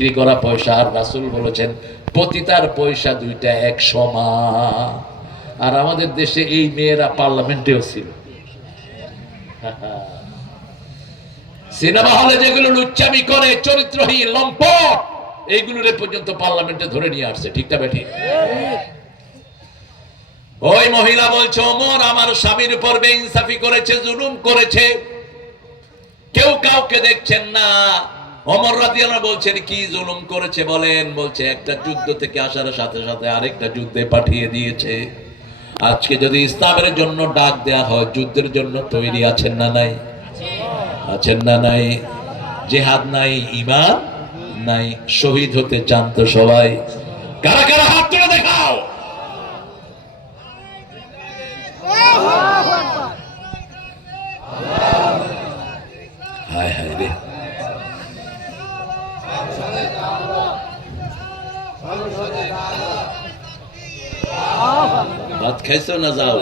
বিক্রি করা পয়সা। আর রাসূল বলেছেন পতিতার পয়সা দুইটা এক সমান। আর আমাদের দেশে এই মেয়েরা পার্লামেন্টেও ছিল। সিনেমা হলে যেগুলো লুচ্চামি করে, চরিত্রহীন লম্পট, এইগুলোর পর্যন্ত পার্লামেন্টে ধরে নিয়ে আসছে। ঠিক না বেঠিক? ওই মহিলা বলছে ওমর আমার স্বামীর উপর বেইনসাফি করেছে, জুলুম করেছে, কেউ কাউকে দেখছেন না। ওমর রাদিয়াল্লাহু বলছেন কি জুলুম করেছে বলেন? বলছে একটা যুদ্ধ থেকে আসার সাথে সাথে আরেকটা যুদ্ধে পাঠিয়ে দিয়েছে। আজকে যদি ইসলামের জন্য ডাক দেয়া হয়, যুদ্ধের জন্য তৈরি আছেন না নাই? আছেন না নাই? জিহাদ নাই, ঈমান নাই, শহীদ হতে চান তো সবাই? কারা কারা হাত তুলে দেখাও। হায় হায় রে, ভাত খাইছো না? যাও,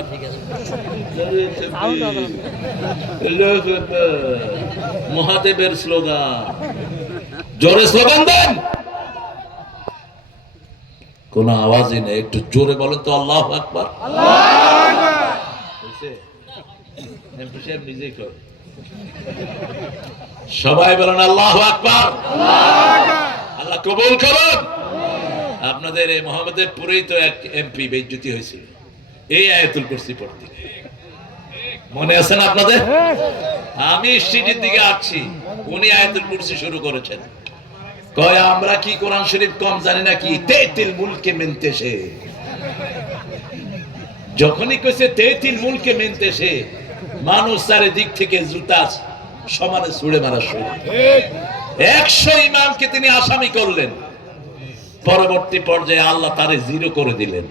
মহাদেবের স্লোগান, জোরে স্লোগান দেন। কোন আওয়াজই নেই, একটু জোরে বলেন তো আল্লাহু আকবার। সবাই বলেন আল্লাহু আকবার। আল্লাহ কবুল করুন। আপনাদের এই মোহাম্মদপুরেই তো এক এমপি বেইজ্জতি হয়েছিল এই আয়াতুল কুরসি পড়তে, মনে আছে না আপনাদের? আমি স্ট্রিটের দিকে আসছি, উনি আয়াতুল কুরসি শুরু করেছেন। কয় আমরা কি কোরআন শরীফ কম জানি নাকি? তেতিল মুলকে মেনতেছে। যখনই কইছে তেতিল মুলকে মেনতেছে, মানুষ চারিদিক থেকে জুতা সমানে ছুড়ে মারা শুরু। 100 ইমামকে তিনি আসামি করলেন। পরবর্তী পর্যায়ে আল্লাহ তারে জিরো করে দিলেন।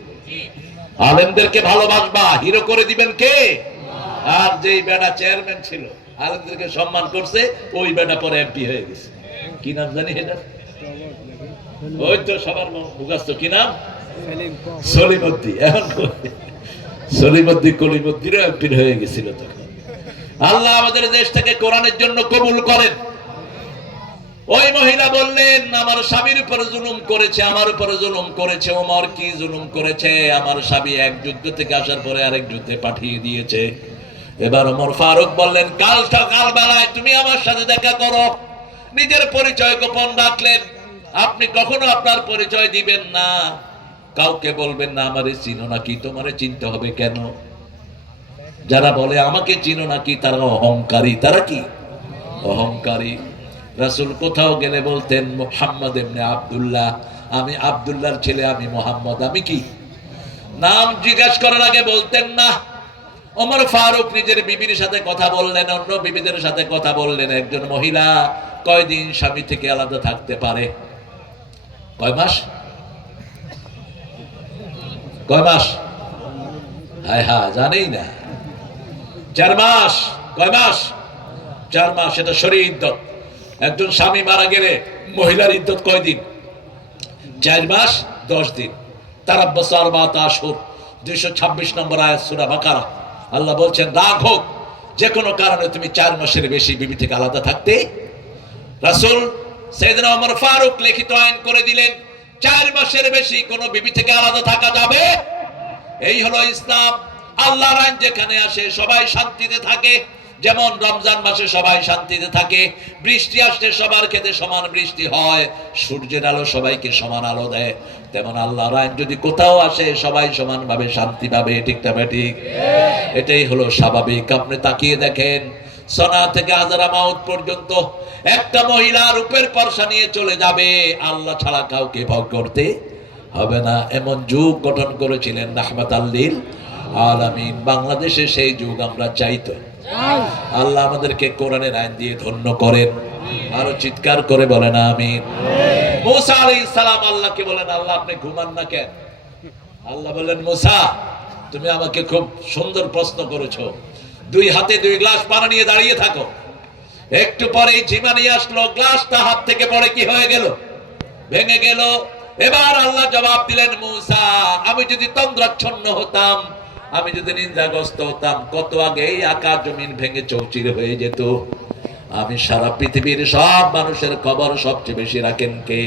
আলেমদেরকে ভালোবাসবা, হিরো করে দিবেন কে? আর যেই বেটা চেয়ারম্যান ছিল, আলেমদেরকে সম্মান করছে, ওই বেটা পরে এমপি হয়ে গেছে। কি নাম জানি এটা? ওই তো সবার মুখস্থ, কি নাম? সলিমুদ্দিন। এখন সলিমুদ্দিন কলিমুদ্দিনও এমপি হয়ে গেছিল তখন। আল্লাহ আমাদের দেশ থেকে কোরআনের জন্য কবুল করেন। ওই মহিলা বললেন আমার স্বামীর উপর জুলুম করেছে, আমার উপর জুলুম করেছে। ওমর কি জুলুম করেছে? আমার স্বামী এক যুদ্ধ থেকে আসার পরে আরেক যুদ্ধে পাঠিয়ে দিয়েছে। এবার ওমর ফারুক বললেন কাল বেলায় তুমি আমার সাথে দেখা করো। নিজের পরিচয় গোপন রাখলেন। আপনি কখনো আপনার পরিচয় দিবেন না, কাউকে বলবেন না আমারে চিনো নাকি। তোমারে চিনতে হবে কেন? যারা বলে আমাকে চিনো নাকি, তারা অহংকারী। তারা কি? অহংকারী। রাসূল কোথাও গেলে বলতেন মুহাম্মদ ইবনে আব্দুল্লাহ, আমি আব্দুল্লাহর ছেলে, আমি মুহাম্মদ। আমি কি? নাম জিজ্ঞাসা করার আগে বলতেন না। ওমর ফারুক নিজের বিবির সাথে কথা বললেন, অন্য বিবিদের সাথে কথা বললেন। একজন মহিলা কয়দিন স্বামী থেকে আলাদা থাকতে পারে? কয় মাস? কয় মাস? হায় হায়, জানেই না। 4 মাস। কয় মাস? 4 মাস। এটা শরীর ইদ্দত। একজন স্বামী মারা গেলে মহিলার ইদ্দত কয়দিন? 4 মাস 10 দিন। তারাব্বাসু আরবাআতা আশহুর, 226 নম্বর আয়াত সূরা বাকারা। আল্লাহ বলছেন রাগ হোক, যে কোনো কারণে তুমি 4 মাসের বেশি বিবি থেকে আলাদা থাকতে। রাসূল সাইয়েদনা ওমর ফারুক লিখিত আইন করে দিলেন 4 মাসের বেশি কোনো বিবি থেকে আলাদা থাকা যাবে। এই হলো ইসলাম। আল্লাহর আইন যেখানে আসে সবাই শান্তিতে থাকে। যেমন রমজান মাসে সবাই শান্তিতে থাকে, বৃষ্টি আসলে সবার ক্ষেতে সমান বৃষ্টি হয়, সূর্যের আলো সবাইকে সমান আলো দেয়, তেমন আল্লাহর আইন যদি কোথাও আসে সবাই সমানভাবে শান্তি পাবে। ঠিক না ঠিক? এটাই হলো স্বাভাবিক। আপনি তাকিয়ে দেখেন সনা থেকে হাজারামাউত পর্যন্ত একটা মহিলা রূপের পরশা নিয়ে চলে যাবে, আল্লাহ ছাড়া কাউকে ভয় করতে হবে না। এমন যুগ গঠন করেছিলেন রাহমাতাল লিল আলামিন। বাংলাদেশে সেই যুগ আমরা চাইতো। আল্লাহ আমাদেরকে কোরআনের আইন দিয়ে ধন্য করেন। আরো চিৎকার করে বলেন আমিন। মুসা আলাইহিস সালাম আল্লাহকে বলেন আল্লাহ আপনি ঘুমান না কেন? আল্লাহ বললেন মুসা তুমি আমাকে খুব সুন্দর প্রশ্ন করেছো, 2 হাতে 2 গ্লাস পানি নিয়ে দাঁড়িয়ে থাকো। একটু পরেই ঝিমানি আসলো, গ্লাসটা হাত থেকে পড়ে কি হয়ে গেল? ভেঙে গেল। এবার আল্লাহ জবাব দিলেন মুসা আমি যদি তন্দ্রাচ্ছন্ন হতাম, আমি যদি নিন্দাগ্রস্ত হতাম, কত আগেই আকাশ জমিন ভেঙে চৌচির হয়ে যেত। আমি সারা পৃথিবীর সব মানুষের খবর সবচেয়ে বেশি রাখেন কে?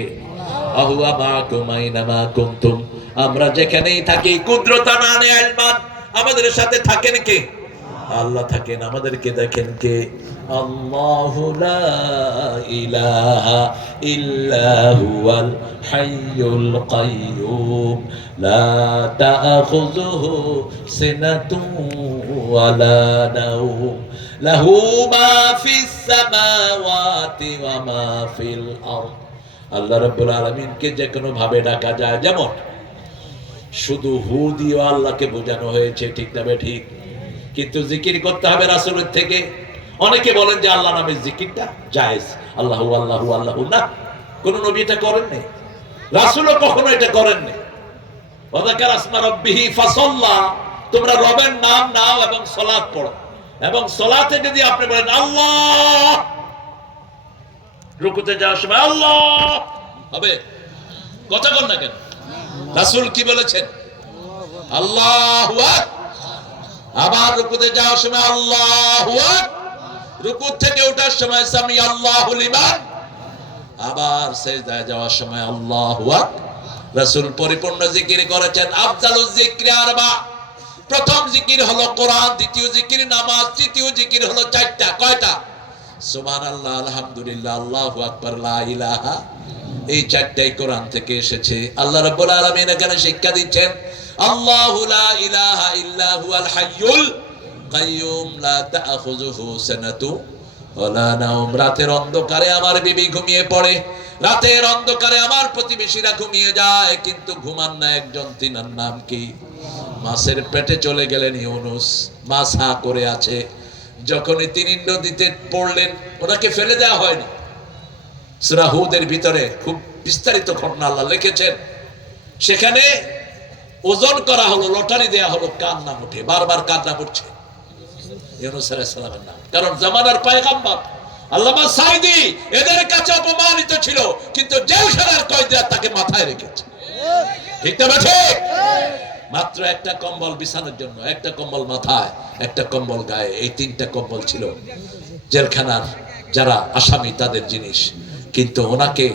আহুয়া মাকুম আইনামা কুনতুম, আমরা যেখানেই থাকি কুদরতান আনে ইলমান, আমাদের সাথে থাকেন কে? আল্লাহ থাকেন। আমাদেরকে দেখেন কে? আল্লাহু লা ইলাহা ইল্লা হুয়াল হাইয়ুল কাইয়্যুম লা তা'খুযুহু সিনাতুন ওয়ালা নাওম লাহু মা ফিস সামাওয়াতি ওয়া মা ফিল আরদ। আল্লাহ রাব্বুল আলামিনকে যে কোনো ভাবে ডাকা যায়, যেমন শুধু হু দিয়ে আল্লাহকে বোঝানো হয়েছে, ঠিক না ঠিক? কিন্তু জিকির করতে হবে রাসূলের থেকে। অনেকে বলেন যে আল্লাহ নামের জিকিরটা জায়েজ, আল্লাহু আল্লাহু আল্লাহু, না, কোন নবী এটা করেন নাই, রাসূলও কখনো এটা করেন নাই। ওয়া যাকারা আসমা রাব্বিহি ফাসাল্লা, তোমরা রবের নাম নাও এবং সালাত পড়ো। এবং সালাতে যদি আপনি বলেন আল্লাহ, রুকুতে যাওয়ার সময় আল্লাহ হবে, কথা বল না কেন? রাসূল কি বলেছেন? আল্লাহু আকবার। আবার রুকুতে যাওয়ার সময় আল্লাহু আকবার, রুকু থেকে ওঠার সময় সামি আল্লাহু লিমান, আবার সিজদায় যাওয়ার সময় আল্লাহু আকবার। রাসূল পরিপূর্ণ জিকির করেছেন। আফজালুজ যিকরি আরবা, প্রথম জিকির হলো কোরআন, দ্বিতীয় জিকির নামাজ, তৃতীয় জিকির হলো চারটা। কয়টা? সুবহানাল্লাহ, আলহামদুলিল্লাহ, আল্লাহু আকবার, লা ইলাহা, এই চারটাই কোরআন থেকে এসেছে। আল্লাহ রাব্বুল আলামিন এখানে শিক্ষা দিচ্ছেন আল্লাহু লা ইলাহা ইল্লা হুয়াল হাইয়ুল কাইয়্যুম লা তা'খুযুহু সিনাতু ওয়ালা নাওম। রাতের অন্ধকারে আমার বিবি ঘুমিয়ে পড়ে, রাতের অন্ধকারে আমার প্রতিবেশীরা ঘুমিয়ে যায়, কিন্তু ঘুমান না একজন, তিনার নাম কি? মাছের পেটে চলে গেলেন ইউনুস, মাছ হা করে আছে। যখনই তিনি নদীতে পড়লেন, ওনাকে ফেলে দেওয়া হয়নি। সূরা হুদের ভিতরে খুব বিস্তারিত ঘটনা আল্লাহ লিখেছেন। সেখানে ওজন করা হলো, লটারি দেয়া হলো, কার নাম উঠে, বারবার কার নাম উঠছে? ইউনূস আলাইহিস সালামের নাম। কারণ জামানার পয়গম্বর আল্লামা সাঈদী এদের কাছে অপমানিত ছিল, কিন্তু জেলখানার কয়েদিরা তাকে মাথায় রেখেছে, ঠিক না ঠিক? মাত্র একটা কম্বল বিছানোর জন্য, একটা কম্বল মাথায়, একটা কম্বল গায়ে, এই তিনটা কম্বল ছিল জেলখানার যারা আসামি তাদের জিনিস। কিন্তু ওনাকে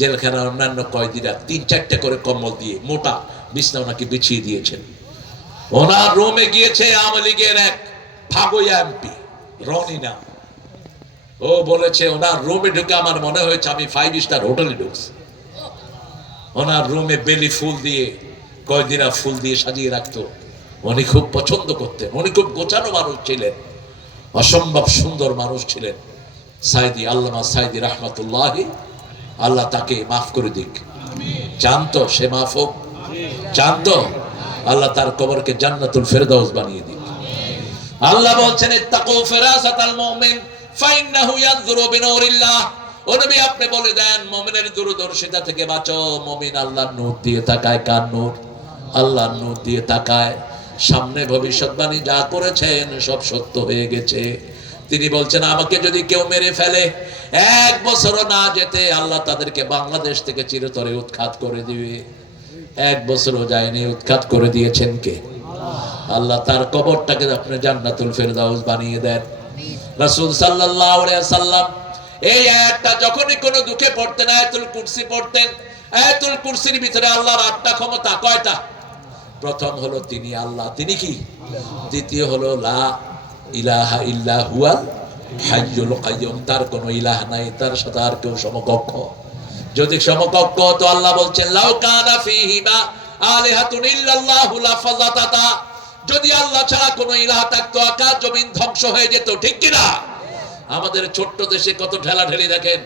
জেলখানার অন্যান্য কয়েদিরা 3-4টা করে কম্বল দিয়ে মোটা বিছনা ওনাকে বিছিয়ে দিয়েছেন। ওনার রুমে গিয়েছে আওয়ামী লীগের এক ভাগোয়া এমপি রনি নাম, ও বলেছে ওনার রুমে ঢুকে আমার মনে হয়েছে আমি 5 স্টার হোটেলে ঢুকছি। ওনার রুমে বেলি ফুল দিয়ে কয়েদিরা ফুল দিয়ে সাজিয়ে রাখতো, উনি খুব পছন্দ করতেন। উনি খুব গোছানো মানুষ ছিলেন, অসম্ভব সুন্দর মানুষ ছিলেন সাঈদী, আল্লামা সাঈদী রাহমাতুল্লাহি, আল্লাহ তাকে মাফ করে দিক। জানতো সে মাফ হোক, জানতো আল্লাহ তার কবরকে জান্নাতুল ফেরদাউস বানিয়ে দিক। আল্লাহ বলছেন ইত্তাকু ফিরাসাতাল মুমিন ফাইন্নাহু ইয়ানজুরু বিনূরিল্লাহ। ও নবী আপনি বলে দেন মুমিনের দূরদর্শিতা থেকে বাঁচো। মুমিন আল্লাহর নূর দিয়ে তাকায়। কার নূর? আল্লাহর নূর দিয়ে তাকায়। সামনে ভবিষ্যৎবাণী যা করেছেন সব সত্য হয়ে গেছে। তিনি বলছেন আমাকে যদি কেউ মেরে ফেলে 1 বছরও না যেতে আল্লাহ তাদেরকে বাংলাদেশ থেকে চিরতরে উৎখাত করে দিবে। 1 বছরও যায়নি, উৎখাত করে দিয়েছেন কে? আল্লাহ। তার কবরটাকে আপনি জান্নাতুল ফেরদাউস বানিয়ে দেন। রাসূল সাল্লাল্লাহু আলাইহি ওয়াসাল্লাম এই আয়াতটা যখনই কোনো দুঃখে পড়তেন আয়াতুল কুরসি পড়তেন। আয়াতুল কুরসির ভিতরে আল্লাহর 8টা ক্ষমতা। কয়টা? প্রথম হলো তিনি আল্লাহ, তিনি কি? দ্বিতীয় হলো লা ইলাহা ইল্লা হুয়াল হাইয়ুল কাইয়্যুম, তার কোনো ইলাহ নাই, তার সাথে আর কেউ সমকক্ষ। যদি সমকক্ষ তো আল্লাহ বলছেন লাউ কানা ফীহিমা আলিহাতুন ইল্লাল্লাহু লাফাযাতাতা, যদি আল্লাহ ছাড়া কোনো ইলাহ থাকতো আকাশ জমিন ধ্বংস হয়ে যেত, ঠিক কি না? আমাদের ছোট্ট দেশে কত ঠেলাঠেলি দেখেন।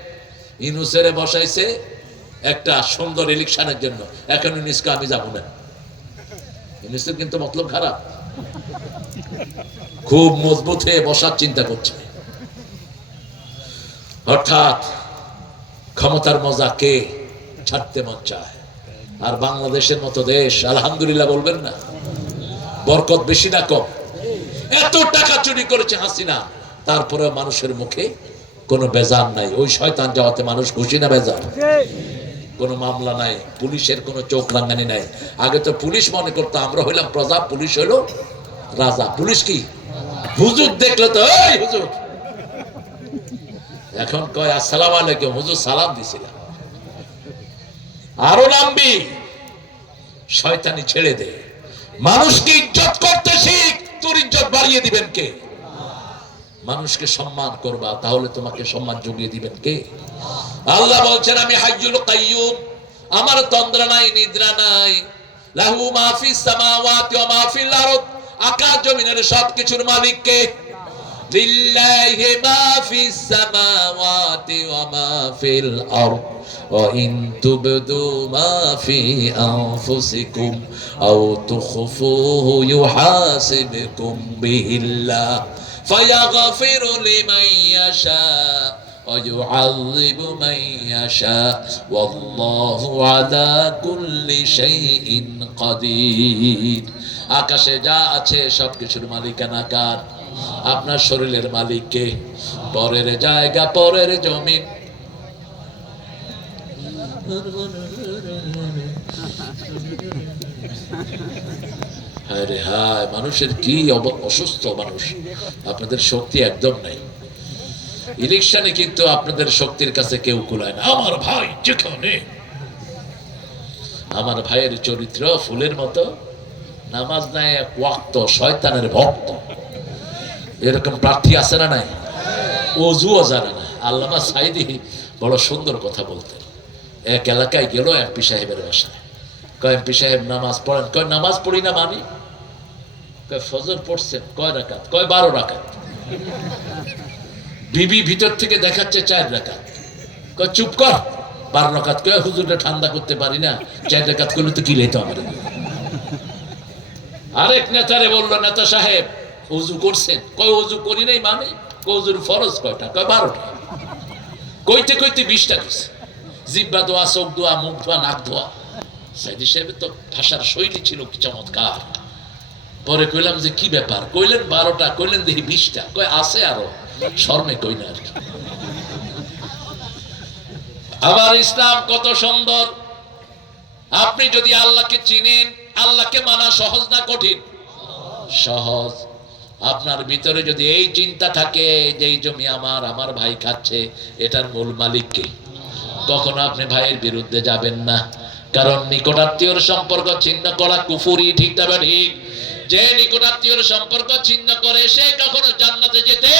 ইউনূসের বসাইছে একটা সুন্দর ইলেকশনের জন্য, এখন ইউনূসকে আমি যাব না। ইউনূসের কিন্তু মতলব খারাপ, খুব মজবুত হয়ে বসার চিন্তা করছে। হঠাৎ ক্ষমতার মজা কে ছাড়তে মন চায়। আর বাংলাদেশের মতো দেশ আলহামদুলিল্লাহ বলবেন না? বরকত বেশি না কম? এত টাকা চুরি করেছে হাসিনা, তারপরে মানুষের মুখে কোনো বেজার নাই। ওই শয়তান যাওয়াতে মানুষ খুশি না বেজার? কোনো মামলা নাই, পুলিশের কোনো চোখ রাঙানি নাই। আগে তো পুলিশ মনে করতো আমরা হইলাম প্রজা, পুলিশ হইলো রাজা। পুলিশ কি? হুজুর দেখলে তো এই হুজুর, এখন কয় আসসালামু আলাইকুম, হুজুর সালাম দিছিলাম। আরো নামবি, শয়তানি ছেড়ে দে, মানুষকে ইজ্জত করতে শিখ, তোর ইজ্জত বাড়িয়ে দিবেন কে? মানুষকে সম্মান করবা, তাহলে তোমাকে সম্মান জুগিয়ে দিবেন কে? আল্লাহ বলছেন আমি হাইয়ুল কাইয়ুম, আমার তন্দ্রা নাই, নিদ্রা নাই। লাহু মা ফিস সামাওয়াতি ওয়া মা ফিল আরদ, আকাশ জমিনের সবকিছুর মালিক কে? লিল্লাহি মা ফিস সামাওয়াতি ওয়া মা ফিল আরদ ওয়া ইন তুবদু মা ফি আনফুসিকুম আও তুখফুহু ইউহাসিবকুম বিহিল্লাহ ফায়াগফিরু লিমান ইয়াশা ويعذب من يشاء والله على كل شيء قدير। আকাশে যা আছে সবকিছুর মালিকানা কার? আপনার শরীরের মালিক কে? পরের জায়গা, পরের জমিন। হায় হায়, মানুষের কি অসুস্থ মানুষ, আপনাদের শক্তি একদম নাই। ইলেকশনে কিন্তু আপনাদের শক্তির কাছে কেউ কুলায় না। আমার ভাই যেখানে, আমার ভাইয়ের চরিত্র ফুলের মতো, নামাজ নাই এক ওয়াক্ত, শয়তানের ভক্ত, এরকম প্রার্থী আছে না নাই? ওযুও জানে না। আল্লামা সাইদি বড় সুন্দর কথা বলতেন। এক এলাকায় গেল এমপি সাহেবের বাসায়, কয় এমপি সাহেব নামাজ পড়েন? কয় নামাজ পড়ি না মানি। কয় ফজর পড়ছেন? কয় রাকাত? কয় 12 রাকাত। বিবি ভিতর থেকে দেখাচ্ছে 4 রাকাত। কয় চুপ কর, 12 রাকাত। কয় হুজুরটা ঠান্ডা করতে পারি না, 4 রাকাত করলে তো কি লেতো আমার। আরেক নেতারে বললো, নেতা সাহেব ওযু করছেন? কয় ওযু করি নাই মানে। কয় ওযুর ফরজ কয়টা? কয় 12টা। কইতে কইতে 20টা গেছে। জিহ্বা ধোয়া, চোখ ধোয়া, মুখ ধোয়া, নাক ধোয়া। সাইদি সাহেবের তো ভাষার শৈলী ছিল কি চমৎকার। পরে কইলাম যে কি ব্যাপার? কইলেন 12টা। কইলেন দেখি 20টা। কয় আছে আরো, শর্মে কই না আর কি। আবার ইসলাম কত সুন্দর। আপনি যদি আল্লাহকে চিনেন, আল্লাহকে মানা সহজ না কঠিন? সহজ। আপনার ভিতরে যদি এই চিন্তা থাকে যে এই জমি আমার, আমার ভাই খাচ্ছে, এটার মূল মালিক কে? কখনো আপনি ভাইয়ের বিরুদ্ধে যাবেন না, কারণ নিকটাত্মীয়র সম্পর্ক ছিন্ন করা কুফরি, ঠিক না ঠিক? যে নিকটাত্মীয়র সম্পর্ক ছিন্ন করে সে কখনো জান্নাতে যেতে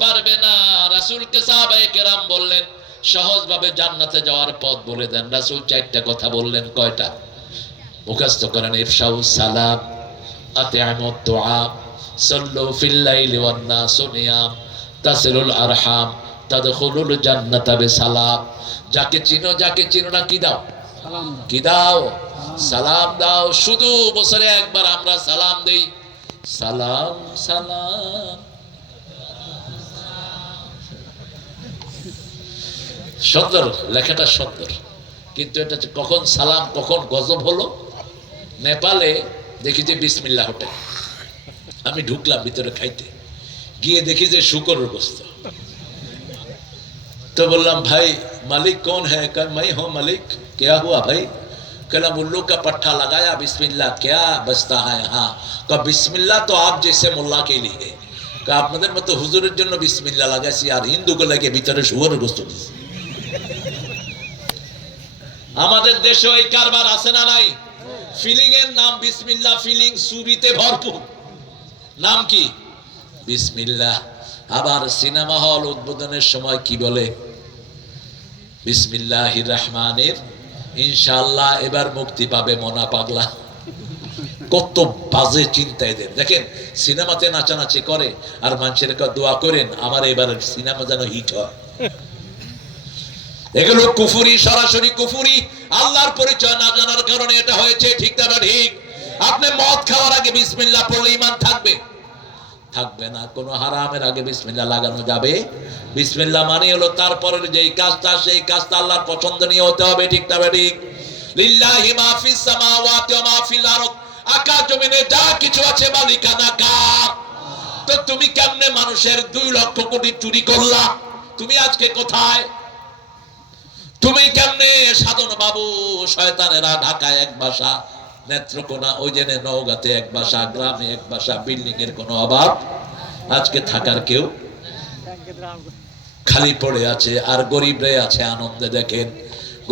পারবে না। রাসূলকে সাহাবায়ে কেরাম বললেন সহজভাবে জান্নাতে যাওয়ার পথ বলে দেন। রাসূল 4টা কথা বললেন। কয়টা? মুখস্থ করেন। ইফশাউস সালাম, আতিআমুদ দুআ, সাল্লু ফিল লাইলি ওয়ান নাসু নিয়াম, তাসিলুল আরহাম, তাদখুলুল জান্নাতা বিসালাম। যাকে চিনো, যাকে চিনো না কি দাও? সালাম। কি দাও? সালাম দাও। শুধু বছরে একবার আমরা সালাম দেই। সালাম সালাম। সুন্দর, লেখাটা সুন্দর, কিন্তু এটা কখন সালাম কখন গজব হলো। নেপালে দেখি যে বিসমিল্লাহ হোটেল, আমি ঢুকলাম ভিতরে খাইতে, গিয়ে দেখি যে শুকরের গোস্ত। तो बोललाम भाई मालिक कौन है? कल मैं हूँ मालिक। क्या हुआ भाई? कहला मुल्लू का पट्टा लगाया, बिस्मिल्लाह क्या बचता है यहाँ? कहा बिस्मिल्लाह तो आप जैसे मुल्ला के लिए। कहा আপনাদের মতো হুজুরের জন্য বিসমিল্লাহ লাগাইছি, আর হিন্দুগুলোকে ভিতরে শুয়োরের গোশত দিছি। আমাদের দেশে এই কারবার আছে না নাই? ফিলিং এর নাম বিসমিল্লাহ, ফিলিং সুরিতে ভরপুর। নাম কি? বিসমিল্লাহ। আবার সিনেমা হল উদ্বোধনের সময় কি বলে? বিসমিল্লাহির রহমানির, ইনশাআল্লাহ এবার মুক্তি পাবে মনা পাগলা। কত বাজে চিন্তা এদের। দেখেন সিনেমাতে নাচানাচি করে আর মানুষের দোয়া করেন আমার এবার সিনেমা যেন হিট হয়। এগুলো কুফরি, সরাসরি কুফরি। আল্লাহর পরিচয় না জানার কারণে এটা হয়েছে, ঠিক না ঠিক? আপনি মদ খাওয়ার আগে বিসমিল্লাহ পড়লে ঈমান থাকবে? থাকবে না। কোন হারামের আগে বিসমিল্লাহ লাগানো যাবে? বিসমিল্লাহ মানে হলো তারপরের যেই কাজটা, সেই কাজটা আল্লাহর পছন্দনীয় হতে হবে, ঠিক না ঠিক? লিল্লাহি মা ফিস সামাওয়াতি ওয়া মা ফিল আরদ, আকাশ জমিনে যা কিছু আছে মালিকানা কার? তো তুমি কেমনে মানুষের 2 লক্ষ কোটি চুরি করলা? তুমি আজকে কোথায়? তুমি কেমনে সাধন বাবু, শয়তানেরা ঢাকায় এক বাসা, নেত্রকোনা ওই জেনে নওগাঁতে এক বাসা, গ্রামে এক বাসা, বিল্ডিং এর কোনো অভাব আজকে থাকার কেউ? খালি পড়ে আছে, আর গরিবরা আছে আনন্দে। দেখেন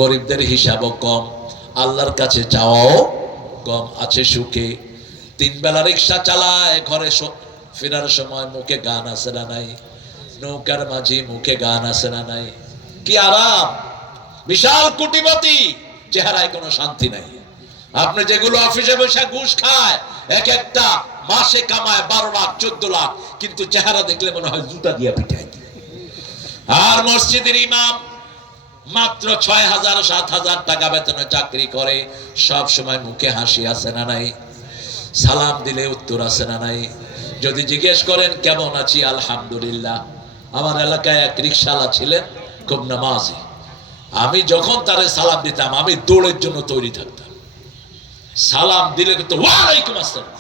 গরিবদের হিসাবও কম, আল্লাহর কাছে চাওয়াও কম, আছে সুখে। 3 বেলা রিক্সা চালায়, ঘরে ফেরার সময় মুখে গান আছে না নাই? নৌকার মাঝি মুখে গান আছে না নাই? কি আরাম! বিশাল কোটিপতি, চেহারায় কোনো শান্তি নাই। আপনি যেগুলো অফিসে বসে ঘুষ খায়, এক একটা মাসে কামায় 12 লাখ 14 লাখ, কিন্তু চেহারা দেখলে মনে হয় জুতা দিয়ে পিটাই দিবে। আর মসজিদের ইমাম মাত্র 6,000 7,000 টাকা বেতনে চাকরি করে, সব সময় মুখে হাসি আছে না নাই? সালাম দিলে উত্তর আছে না নাই? যদি জিজ্ঞেস করেন কেমন আছি, আলহামদুলিল্লাহ। আমার এলাকায় এক রিকশাওয়ালা ছিলেন, খুব নামাজি। আমি যখন তারে সালাম দিতাম, আমি দৌড়ের জন্য তৈরি থাকতাম। সালাম দিলে কিন্তু ওয়ালাইকুম আসসালাম।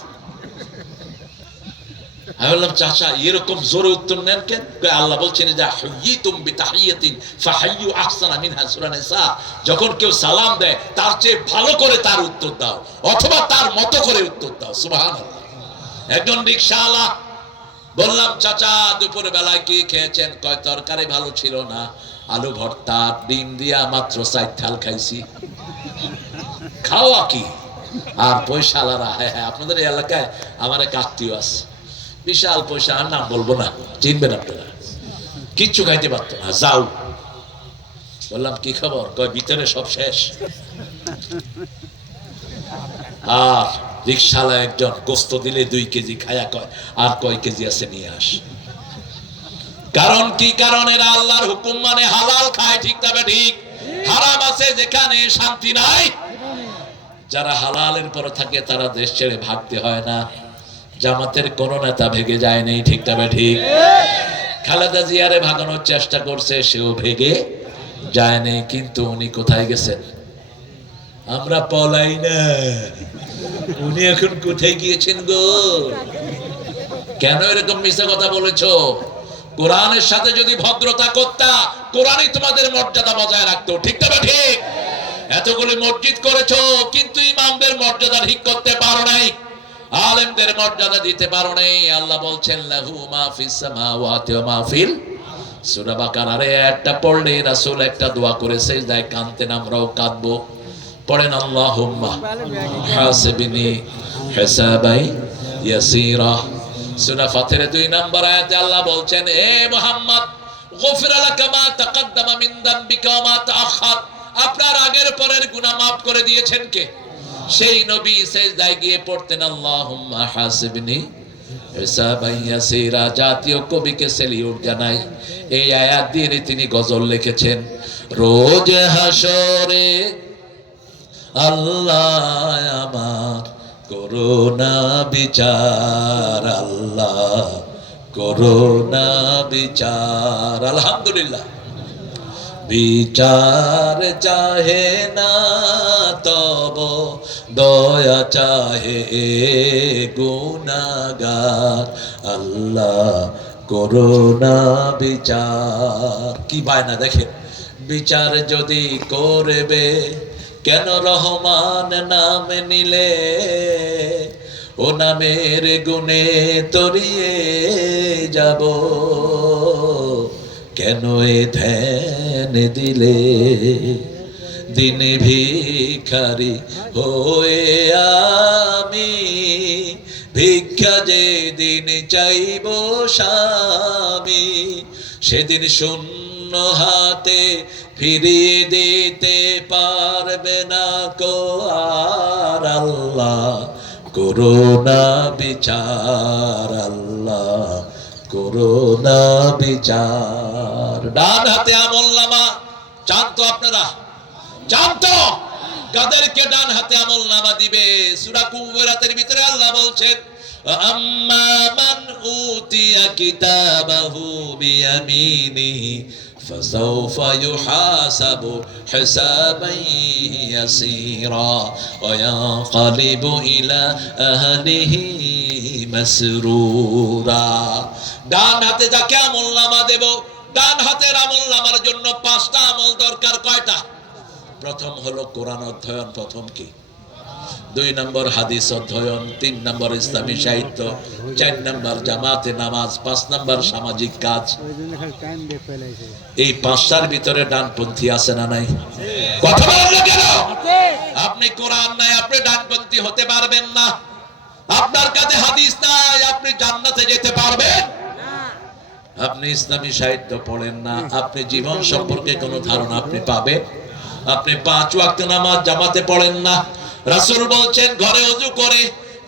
আমি বললাম, চাচা এরকম জোরে উত্তর নেন কেন? আল্লাহ বলছেন যে হুইয়িতুম বিতাহিয়াতিন ফাহাইয়ু আহসানা মিনহা, সূরা নিসা। যখন কেউ সালাম দেয় তার চেয়ে ভালো করে তার উত্তর দাও, অথবা তার মতো করে উত্তর দাও। সুবহানাল্লাহ। একজন রিকশাওয়ালা, বললাম চাচা দুপুর বেলায় কি খেয়েছেন? কয় তরকারি ভালো ছিল না, আলু ভর্তা ডিম দিয়া মাত্র 4 থাল খাইছি। খাওয়া কি? আর পয়সাওয়ালারা, হ্যাঁ হ্যাঁ আপনাদের এই এলাকায় আমার এক আত্মীয় আছে, বিশাল পয়সা, আর নাম বলবো না, চিনবেন আপনারা, কিচ্ছু খাইতে পারতো না। যাও, বললাম কি খবর? কয় ভিতরে সব শেষ। আর রিকশালা একজন গোস্ত দিলে 2 কেজি খায়া কয় আর কয় কেজি আছে নিয়ে আস। কারণ কি? কারণ এরা আল্লাহর হুকুম মানে হালাল খায়, ঠিক তবে ঠিক। হারাম আছে যেখানে শান্তি নাই। যারা হালালের পরে থাকে তারা দেশ ছেড়ে ভাগতে হয় না। জামাতের কোন নেতা ভেগে যায় নাই, ঠিক তবে ঠিক। খালেদা জিয়ারে ভাগানোর চেষ্টা করছে, সেও ভেগে যায় নাই, কিন্তু উনি কোথায় গেছেন? আমরা পলাই না, উনি এখন কোথায় গিয়েছেন গো? কেন এরকম মিথ্যা কথা বলেছো? কোরআনের সাথে যদি ভদ্রতা করতা, কোরআনই তোমাদের মর্যাদা বজায় রাখতো, ঠিক তবে ঠিক। এতগুলি মসজিদ করেছো, কিন্তু ইমামদের মর্যাদা ঠিক করতে পারো নাই, আলেমদের মর্যাদা দিতে পারো নাই। আল্লাহ বলছেন লাহু মা ফিস সামাওয়াতি ওয়া মা ফিল, সূরা বাকারার একটা পড়লে রাসূল একটা দোয়া করে সিজদায় কাঁদতেন, আমরাও কাঁদবো। পড়েন আল্লাহুম্মা হাসিবনি হিসাবাই ইয়াসীরা। সূরা ফাতিরের 2 নম্বর আয়াতে আল্লাহ বলছেন, এ মুহাম্মদ গফিরা লাকা মা তাকাদ্দামা মিন যামবিকা ওয়া মা তাআখার, আপনার আগের পরের গুনাহ maaf করে দিয়েছেন কে? সেই নবী সিজদায় গিয়ে পড়তেন আল্লাহুম্মা হাসিবনি হিসাবাই ইয়াসীরা। জাতীয় কবিকে সেলিউট জানাই, এই আয়াত দিয়ে তিনি গজল লিখেছেন। রোজ হাসরে আল্লাহ আমার করোনা বিচার, আল্লাহ করোনা বিচার। আলহামদুলিল্লাহ। বিচার চাহে না তব দয়া চাহে গুনাহগার, আল্লাহ করোনা বিচার। কি বায়না দেখেন, বিচার যদি করবে কেন রহমান নাম নিলে, ও নামের গুণে তরিয়ে যাব, কেন এ ধ্যান দিলে, দিন ভিখারি হয়ে আমি ভিক্ষা যে দিন চাইব স্বামী, সেদিন শূন্য হাতে ফিরিয়ে দিতে পারবে না কো আর, আল্লাহ করোনা বিচার, আল্লাহ করোনা বিচার। ডান হাতে আমলনামা, জানতো আপনারা? জানতো কাদেরকে ডান হাতে আমলনামা দিবে? সূরা কুবরাতের ভিতরে আল্লাহ বলছেন, আম্মা মান উতিয়া কিতাবাহু বিয়ামিনিহি ফাসাউফা ইউহাসাবু হিসাবান ইয়াসীরা ওয়া ইয়ানকালিবু ইলা আহলিহি মাসরুরা। ডান হাতে যাকে আমলনামা দেব, ডান হাতের আমলনামার জন্য 5টা আমল দরকার। কয়টা? প্রথম হলো কোরআন অধ্যয়ন। প্রথম কি? 2 নম্বর হাদিস অধ্যয়ন, 3 নম্বর ইসলামী সাহিত্য, 4 নম্বর জামাতে নামাজ, 5 নম্বর সামাজিক কাজ। এই 5টার ভিতরে ডানপন্থী আছে না নাই? কথা বলেন না কেন? আপনি কোরআন নাই, আপনি ডানপন্থী হতে পারবেন না। আপনার কাছে হাদিস নাই, আপনি জান্নাতে যেতে পারবেন? আপনি ইসলামী সাহিত্য পড়েন না, আপনি জীবন সম্পর্কে কোনো ধারণা আপনি পাবেন? আপনি 5 ওয়াক্ত নামাজ জামাতে পড়েন না। রাসূল বলছেন ঘরে ওযু করে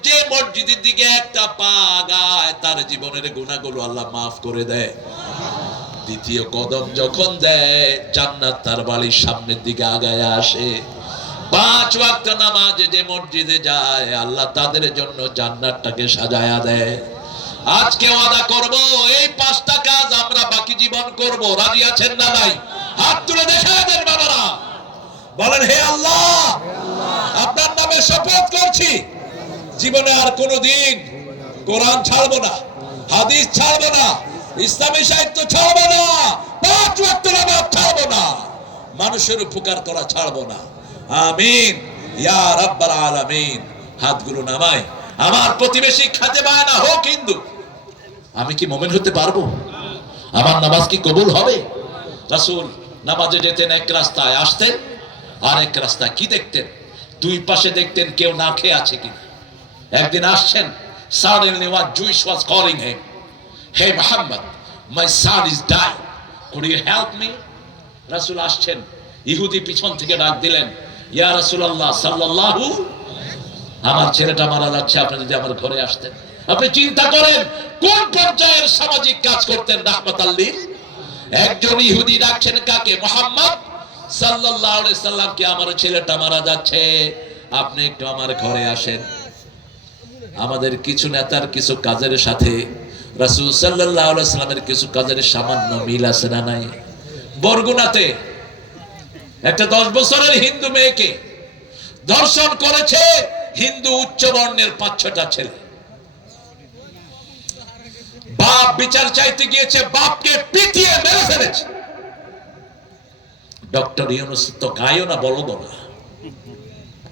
যে মসজিদের দিকে একটা পা আগায় তার জীবনের গুনাহগুলো আল্লাহ মাফ করে দেয়। দ্বিতীয় কদম যখন দেয় জান্নাত তার বাড়ির সামনের দিকে আগায় আসে। 5 ওয়াক্ত নামাজ যে মসজিদে যায় আল্লাহ তাদের জন্য জান্নাতটাকে সাজায়া দেয়। আজকে ওয়াদা করব এই 5টা কাজ আমরা বাকি জীবন করব। রাজি আছেন না নাই? হাত তুলে দেখায় দেন বাবারা, বলেন হে আল্লাহ আপনার নামে শপথ করছি জীবনে আর কোনোদিন কোরআন ছাড়বো না, হাদিস ছাড়বো না, ইসলামী সাহিত্য ছাড়বো না, 5 ওয়াক্ত নামাজ ছাড়বো না, মানুষের উপকার করা ছাড়বো না। আমিন ইয়া রাব্বাল আলামিন। হাতগুলো নামাই। আমার প্রতিবেশী খেতে পায় না হোক হিন্দু, আমি কি মুমিন হতে পারবো? আমার নামাজ কি কবুল হবে? রাসূল নামাজে যেতেন এক রাস্তায়, আসতেন আরেক রাস্তায়। কি দেখতেন? 2 পাশে দেখতেন কেউ না খেয়ে আছে কিনা। একদিন আসছেন, suddenly one Jewish was calling him, hey Muhammad, my son is dying, could you help me? রাসূল আসছেন, ইহুদি পিছন থেকে ডাক দিলেন, ইয়া রাসূলুল্লাহ সাল্লাল্লাহু, আমার ছেলেটা মারা যাচ্ছে, আপনি যদি আমার ঘরে আসতেন। আপনি চিন্তা করেন কোন পর্যায়ের সামাজিক কাজ করতেন রাহমাতাল লিল। একজন ইহুদি ডাকছেন কাকে? মুহাম্মদ সাল্লাল্লাহু আলাইহি সাল্লামকে, আমার ছেলেটা মারা যাচ্ছে, আপনি একটু আমার ঘরে আসেন। আমাদের কিছু নেতার কিছু কাজের সাথে রাসূল সাল্লাল্লাহু আলাইহি সাল্লামের কিছু কাজের সামান্য মিল আছে না নাই? বরগুনাতে একটা 10 বছরের হিন্দু মেয়েকে ধর্ষণ করেছে হিন্দু উচ্চ বর্ণের 5-6টা ছেলে। বাপ বিচার চাইতে গিয়েছে, বাপকে পিটিয়ে মেরে ফেলেছে। ডক্টর ইউনূস তো গায়ও না, বলবো না,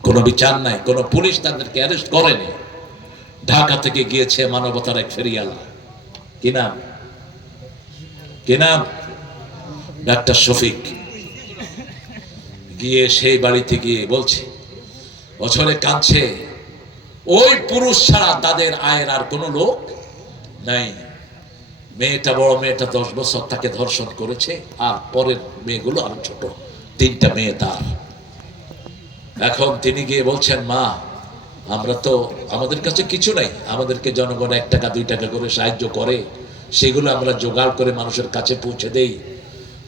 কোনো বিচার নাই, কোনো পুলিশ তাদেরকে অ্যারেস্ট করেনি। ঢাকা থেকে গিয়েছে মানবতার এক ফেরিয়াল, কি নাম? কি নাম? ডাক্তার শফিক। গিয়ে সেই বাড়িতে গিয়ে বলছে, বছরে কাঁদছে, ওই পুরুষ ছাড়া তাদের আয়ের আর কোনো লোক নাই। মেয়েটা, বড় মেয়েটা 10 বছর তাকে ধর্ষণ করেছে, আর পরের মেয়েগুলো আরো ছোট, 3টা মেয়ে তার। এখন তিনি গিয়ে বলছেন, মা আমরা তো, আমাদের কাছে কিছু নাই, আমাদেরকে জনগণ 1 টাকা 2 টাকা করে সাহায্য করে, সেগুলো আমরা জোগাড় করে মানুষের কাছে পৌঁছে দেই।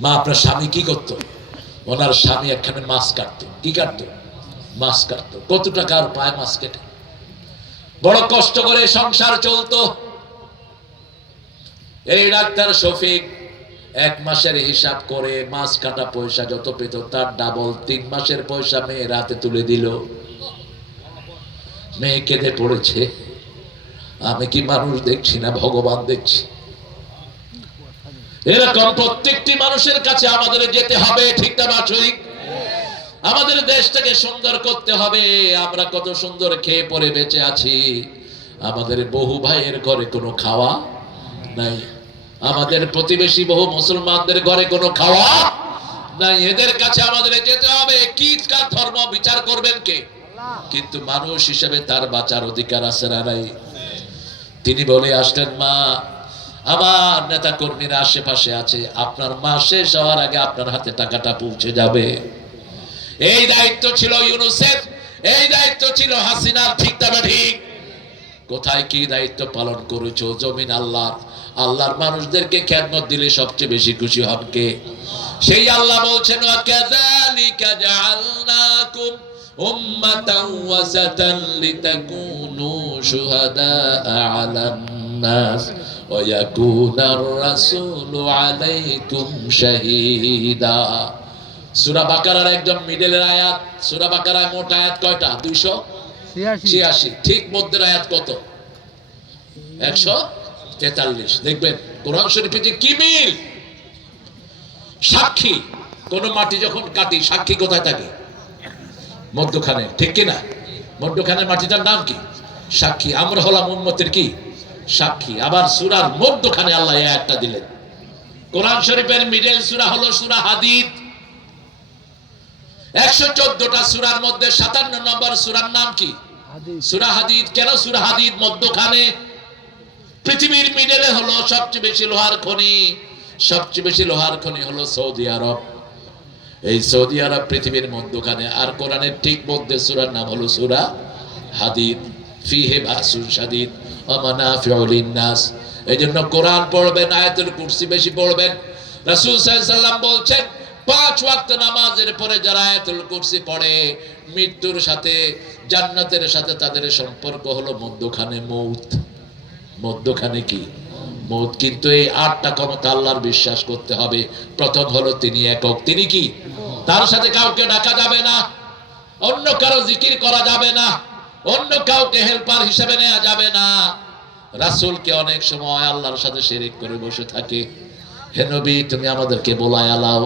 মা আপনার স্বামী কি করতো? ওনার স্বামী একখানে মাছ কাটতো। কি কাটতো? মাছ কাটতো। কত টাকার পায় মাছ কেটে, বড় কষ্ট করে সংসার চলতো। এই ডাক্তার শফিক 1 মাসের হিসাব করে মাছ কাটা পয়সা যত পেত তার ডাবল 3 মাসের পয়সা মেয়ের হাতে তুলে দিল। মেয়ে কেঁদে পড়েছে, আমি কি মানুষ দেখছি না ভগবান দেখছি? এরকম প্রত্যেকটি মানুষের কাছে আমাদের যেতে হবে, ঠিক না ঠিক? আমাদের দেশটাকে সুন্দর করতে হবে। আমরা কত সুন্দর খেয়ে পরে বেঁচে আছি, আমাদের বহু ভাইয়ের ঘরে কোনো খাওয়া নাই, আমাদের প্রতিবেশী বহু মুসলমানদের ঘরে কোনো খাওয়া নাই। এদের কাছে আমাদের যেতে হবে। কি কার ধর্ম বিচার করবেন কে? কিন্তু মানুষ হিসেবে তার বাঁচার অধিকার আছে না নাই? তিনি বলে আসলেন, মা আমার নেতা কর্মীরা আশেপাশে আছে, আপনার মাস শেষ হওয়ার আগে আপনার হাতে টাকাটা পৌঁছে যাবে। এই দায়িত্ব ছিল ইউনূসের, এই দায়িত্ব ছিল হাসিনার, ঠিক না ঠিক? কোথায় কি দায়িত্ব পালন করেছো? জমিন আল্লাহর, আল্লাহর মানুষদেরকে খেদমত দিলে সবচেয়ে বেশি খুশি হন কে? সেই আল্লাহ বলছেন, ওয়া কাযালিকা জাআলনাকুম উম্মাতান ওয়াসাতান লিতাকুনু শুহাদাআ আলান নাস ওয়া ইয়াকুনার রাসূলু আলাইকুম শাহীদা। সূরা বাকারার একদম মিডলের আয়াত। সূরা বাকারায় মোট আয়াত কয়টা? 286। ঠিক মধ্যের আয়াত কত? 143। দেখবেন কোরআন শরীফে যে কি মিল। সাক্ষী, কোন মাটি যখন কাটি সাক্ষী কোথায় থাকে? মধ্যখানে, ঠিক কিনা? মধ্যখানের মাটিটার নাম কি? সাক্ষী। আমরা হলাম উম্মতের কি? সাক্ষী। আবার সূরার মধ্যখানে আল্লাহ একটা দিলেন। কোরআন শরীফের মিডল সূরা হলো সূরা হাদীদ। 114টা সূরার মধ্যে 57 নম্বর সূরার নাম কি? সূরা হাদীদ। কেন সূরা হাদীদ মধ্যখানে? পৃথিবীর মিডলে হলো সবচেয়ে বেশি লোহার খনি। সবচেয়ে বেশি লোহার খনি হলো সৌদি আরব। এই সৌদি আরব পৃথিবীর মধ্যখানে। আর কোরআনের ঠিক মধ্যে সূরার নাম হলো সূরা হাদীদ। ফিহে বাসুন শাদীদ ওয়া মানাফিউ লিন-নাস। এইজন্য কোরআন পড়বেন, আয়াতুল কুরসি বেশি পড়বেন। রাসূল সাল্লাল্লাহু আলাইহি ওয়াসাল্লাম বলছেন 5 ওয়াক্ত নামাজের পরে যারা আয়াতুল কুরসি পড়ে মৃত্যুর সাথে জান্নাতের সাথে তাদের সম্পর্ক হলো মধ্যখানে মউত। মধ্যখানে কি? মউত। কিন্তু এই 8টা ক্ষমতা আল্লাহর বিশ্বাস করতে হবে। প্রথম হলো তিনি একক। তিনি কি? তার সাথে কাউকে ডাকা যাবে না, অন্য কারো জিকির করা যাবে না, অন্য কাউকে হেল্পার হিসেবে নেওয়া যাবে না। রাসূলকে অনেক সময় আল্লাহর সাথে শিরিক করে বসে থাকে। হে নবী তুমি আমাদেরকে বোলায় আলাও,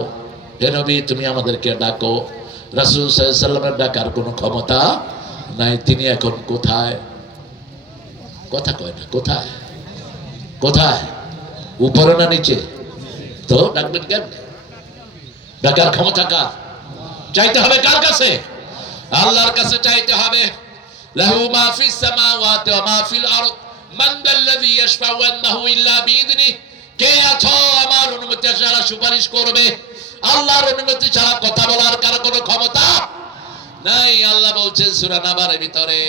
হে নবী তুমি আমাদেরকে ডাকো। রাসূল সাল্লাল্লাহু আলাইহি ওয়াসাল্লামের ডাকার কোনো ক্ষমতা নাই। তিনি এখন কোথায়? কথা কয় না। কোথায়? কোথায়? উপরে না নিচে? তো ডাকবেন কেন? ডাকার ক্ষমতা কার? চাইতে হবে কার কাছে? আল্লাহর কাছে চাইতে হবে। লাহু মা ফিস সামাওয়াতি ওয়া মা ফিল আরদ মান দাল্লাযী ইয়াশফাউ ইনদাহু ইল্লা বিইذনিহি। কে আছো আমার অনুমতি ছাড়া সুপারিশ করবে? আল্লাহর অনুমতি ছাড়া কথা বলার কার কোনো ক্ষমতা নাই। আল্লাহ বলছেন সূরা নাবারের ভিতরে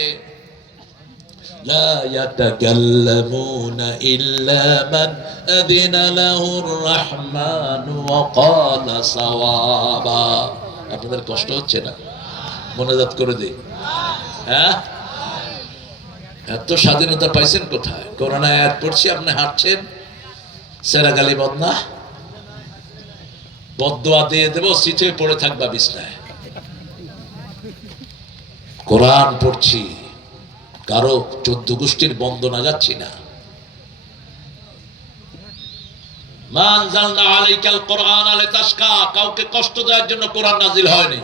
লা ইয়াতাকাল্লামুনা ইল্লা মান আযিনা লাহুর রাহমানু ওয়া ক্বালা সাওয়াবা। আপনাদের কষ্ট হচ্ছে না? মনোজাত করে দেই। হ্যাঁ, এত স্বাধীনতা পাইছেন কোথায়? কোরআন আয়াত পড়ছি আপনি হাঁটছেন, সেরাগালি বদনা বদদোয়া দিয়ে দেব, সিটে পড়ে থাকবা বিছনায়। কোরআন পড়ছি, কারো 14 গোষ্ঠীর বন্দনা যাচ্ছি না। মান জালনা আলাইকাল কোরআন লিতাশকা। কাউকে কষ্ট দেওয়ার জন্য কোরআন নাজিল হয়নি।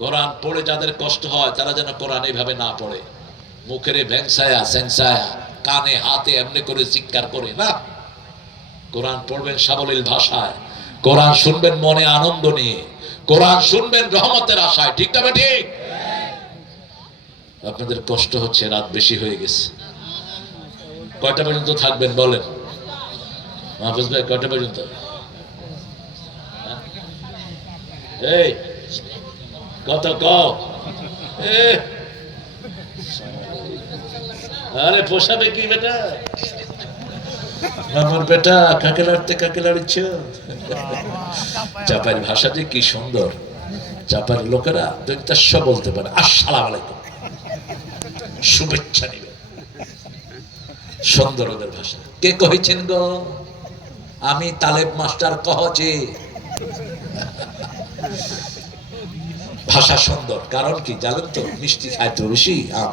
কোরআন পড়ে যাদের কষ্ট হয় তারা যেন কোরআন এইভাবে না পড়ে, মুখেরে ভ্যাংসায়া স্যাংসায়া কানে হাতে এমনি করে চিৎকার করে না। কোরআন পড়বেন সাবলীল ভাষায়, কোরআন শুনবেন মনে আনন্দ নিয়ে, কোরআন শুনবেন রহমতের আশায়। ঠিক না ঠিক? আপনাদের কষ্ট হচ্ছে, রাত বেশি হয়ে গেছে। কয়টা পর্যন্ত থাকবেন বলেন? মাহফুজ ভাই কয়টা পর্যন্ত? এই কত কও? আরে পোষাবে কি বেটা? আমার বেটা কাকে লড়তে কাকে লড়িচ্ছ? চাপাইর ভাষা যে কি সুন্দর। চাপাইর লোকেরা দৈত্যাস্য বলতে পারে। আসসালামু আলাইকুম, শুভেচ্ছা নিবে, সুন্দর ওদের ভাষা। কে কহেছেন গো? আমি তালেব মাস্টার কহছে। ভাষা সুন্দর। কারণ কি জানেন তো? মিষ্টি খায় তো বেশি। আম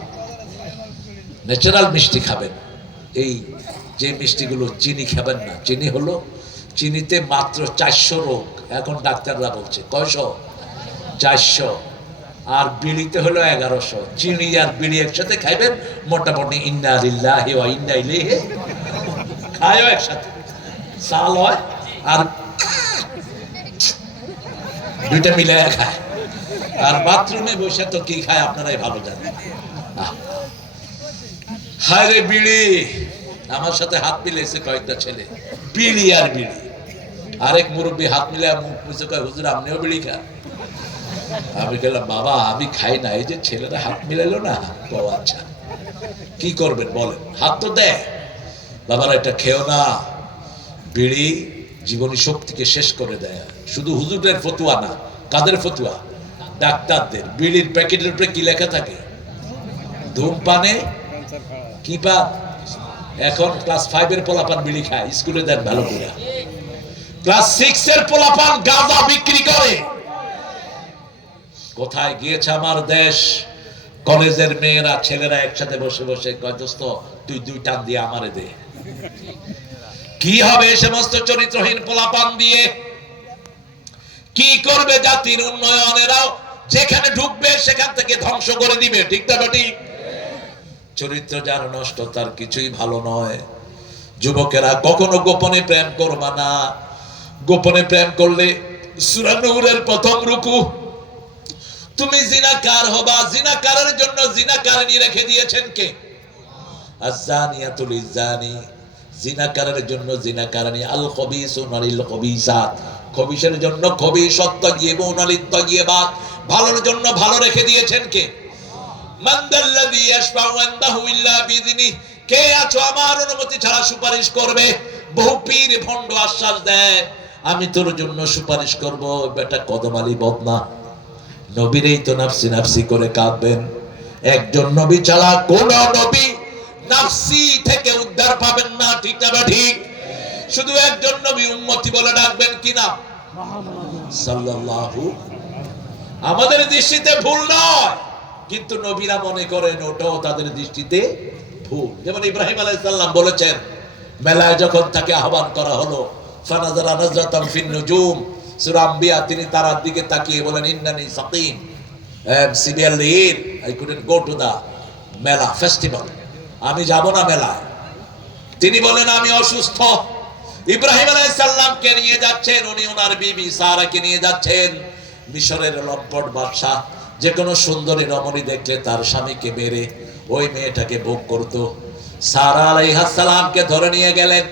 ন্যাচারাল মিষ্টি খাবেন। এই যে মিষ্টিগুলো চিনি খাবেন না। চিনি হলো, চিনিতে মাত্র 400 রোগ। এখন ডাক্তাররা বলছে কয়শো? 400। আর বিড়িতে হলো 1100। চিনি আর বিড়ি একসাথে খাইবেন, মোটামুটি ইন্না লিল্লাহি ওয়া ইন্না ইলাইহি খায়ও একসাথে। চাল হয় আর দুইটা মিলে খায়। আর বাথরুমে বসে তো কি খায় আপনারাই ভালো জানেন। হায় রে বিড়ি। আমার সাথে হাত মিলেছে কয়েকটা ছেলে, বিড়ি আর বিড়ি। আরেক মুরব্বী হাত মিলে মুখ মুছে কয় হুজুর আপনিও বিড়ি খান? আমি বললাম বাবা আমি খাই না, এই যে ছেলেরা হাত মিলাইলো না। ও আচ্ছা, কি করবেন বলেন? হাত তো দেয়। বাবারা এটা খেও না। বিড়ি জীবনী শক্তিকে শেষ করে দেয়। শুধু হুজুরের ফতুয়া না। কাদের ফতুয়া? ডাক্তারদের। বিড়ির প্যাকেটের উপরে কি লেখা থাকে? ধূমপানে কি পান? এখন ক্লাস 5 এর পোলাপান বিড়ি খায়, স্কুলে দেন ভালো করে। ক্লাস 6 এর পোলাপান গাঁজা বিক্রি করে। কোথায় গিয়েছে আমার দেশ? কলেজের মেয়েরা ছেলেরা একসাথে বসে বসে কয় দোস্ত তুই 2 টান দিয়ে আমারে দে। কি হবে সমস্ত চরিত্রহীন পোলাপান দিয়ে? কি করবে জাতির উন্নয়নেরাও? যেখানে ঢুকবে সেখান থেকে ধ্বংস করে দিবে, ঠিক না ঠিক? চরিত্র যার নষ্ট তার কিছুই ভালো নয়। যুবকেরা কখনো গোপনে প্রেম করবা না। গোপনে প্রেম করলে সূরা নূরের প্রথম রুকু, তুমি জিনাকার হবা। জিনাকারের জন্য জিনাকারনী রেখে দিয়েছেন কে? আয-যানিয়াতু লিয-যানি, জিনাকারের জন্য জিনাকারনী। আল খবিসুনা লিল খবিসাত, খবিসের জন্য খবিস, আত-তাইয়্যিবুনা লিত-তাইয়্যিবাত, ভালোর জন্য ভালো রেখে দিয়েছেন কে? মান যাল্লাযী ইয়াশফাউ ইনদাহু ইল্লা বিইযনিহি, কে আছো আমার অনুমতি ছাড়া সুপারিশ করবে? বহু পীর ভণ্ড আশ্বাস দেয় আমি তোর জন্য সুপারিশ করব। বেটা কদম আলী বদনা, নবীরই তো নাফসি নাফসি করে কাঁদবেন। একজন নবী ছাড়া কোন নবী নাফসি থেকে উদ্ধার পাবেন না, ঠিক না ঠিক? শুধু একজন নবী উম্মতি বলে ডাকবেন, কি নাম? সাল্লাল্লাহু। আমাদের দৃষ্টিতে ভুল নয়, কিন্তু নবীরা মনে করেন ওটাও তাদের দৃষ্টিতে ভুল। যেমন ইব্রাহিম আলাইহিস সালাম বলেছেন, মেলায় যখন তাকে আহ্বান করা হলো, ফানাযারা নাজরাতাম ফিন নুজুম, সূরা আম্বিয়া, তিনি তারার দিকে তাকিয়ে বলেন ইন্নানি সাকিম, seriously I couldn't go to the mela festival, আমি যাব না মেলায়। তিনি বলেন আমি অসুস্থ। ইব্রাহিম আলাইহিস সালামকে নিয়ে যাচ্ছেন, উনি ওনার বিবি সারাকে নিয়ে যাচ্ছেন। মিশরের লম্পট বাদশা যে কোনো সুন্দরী রমণী দেখলে তার স্বামীকে মেরে ওই মেয়েটাকে ভোগ করত। সারা আলাইহিস সালামকে ধরে নিয়ে গেলেন।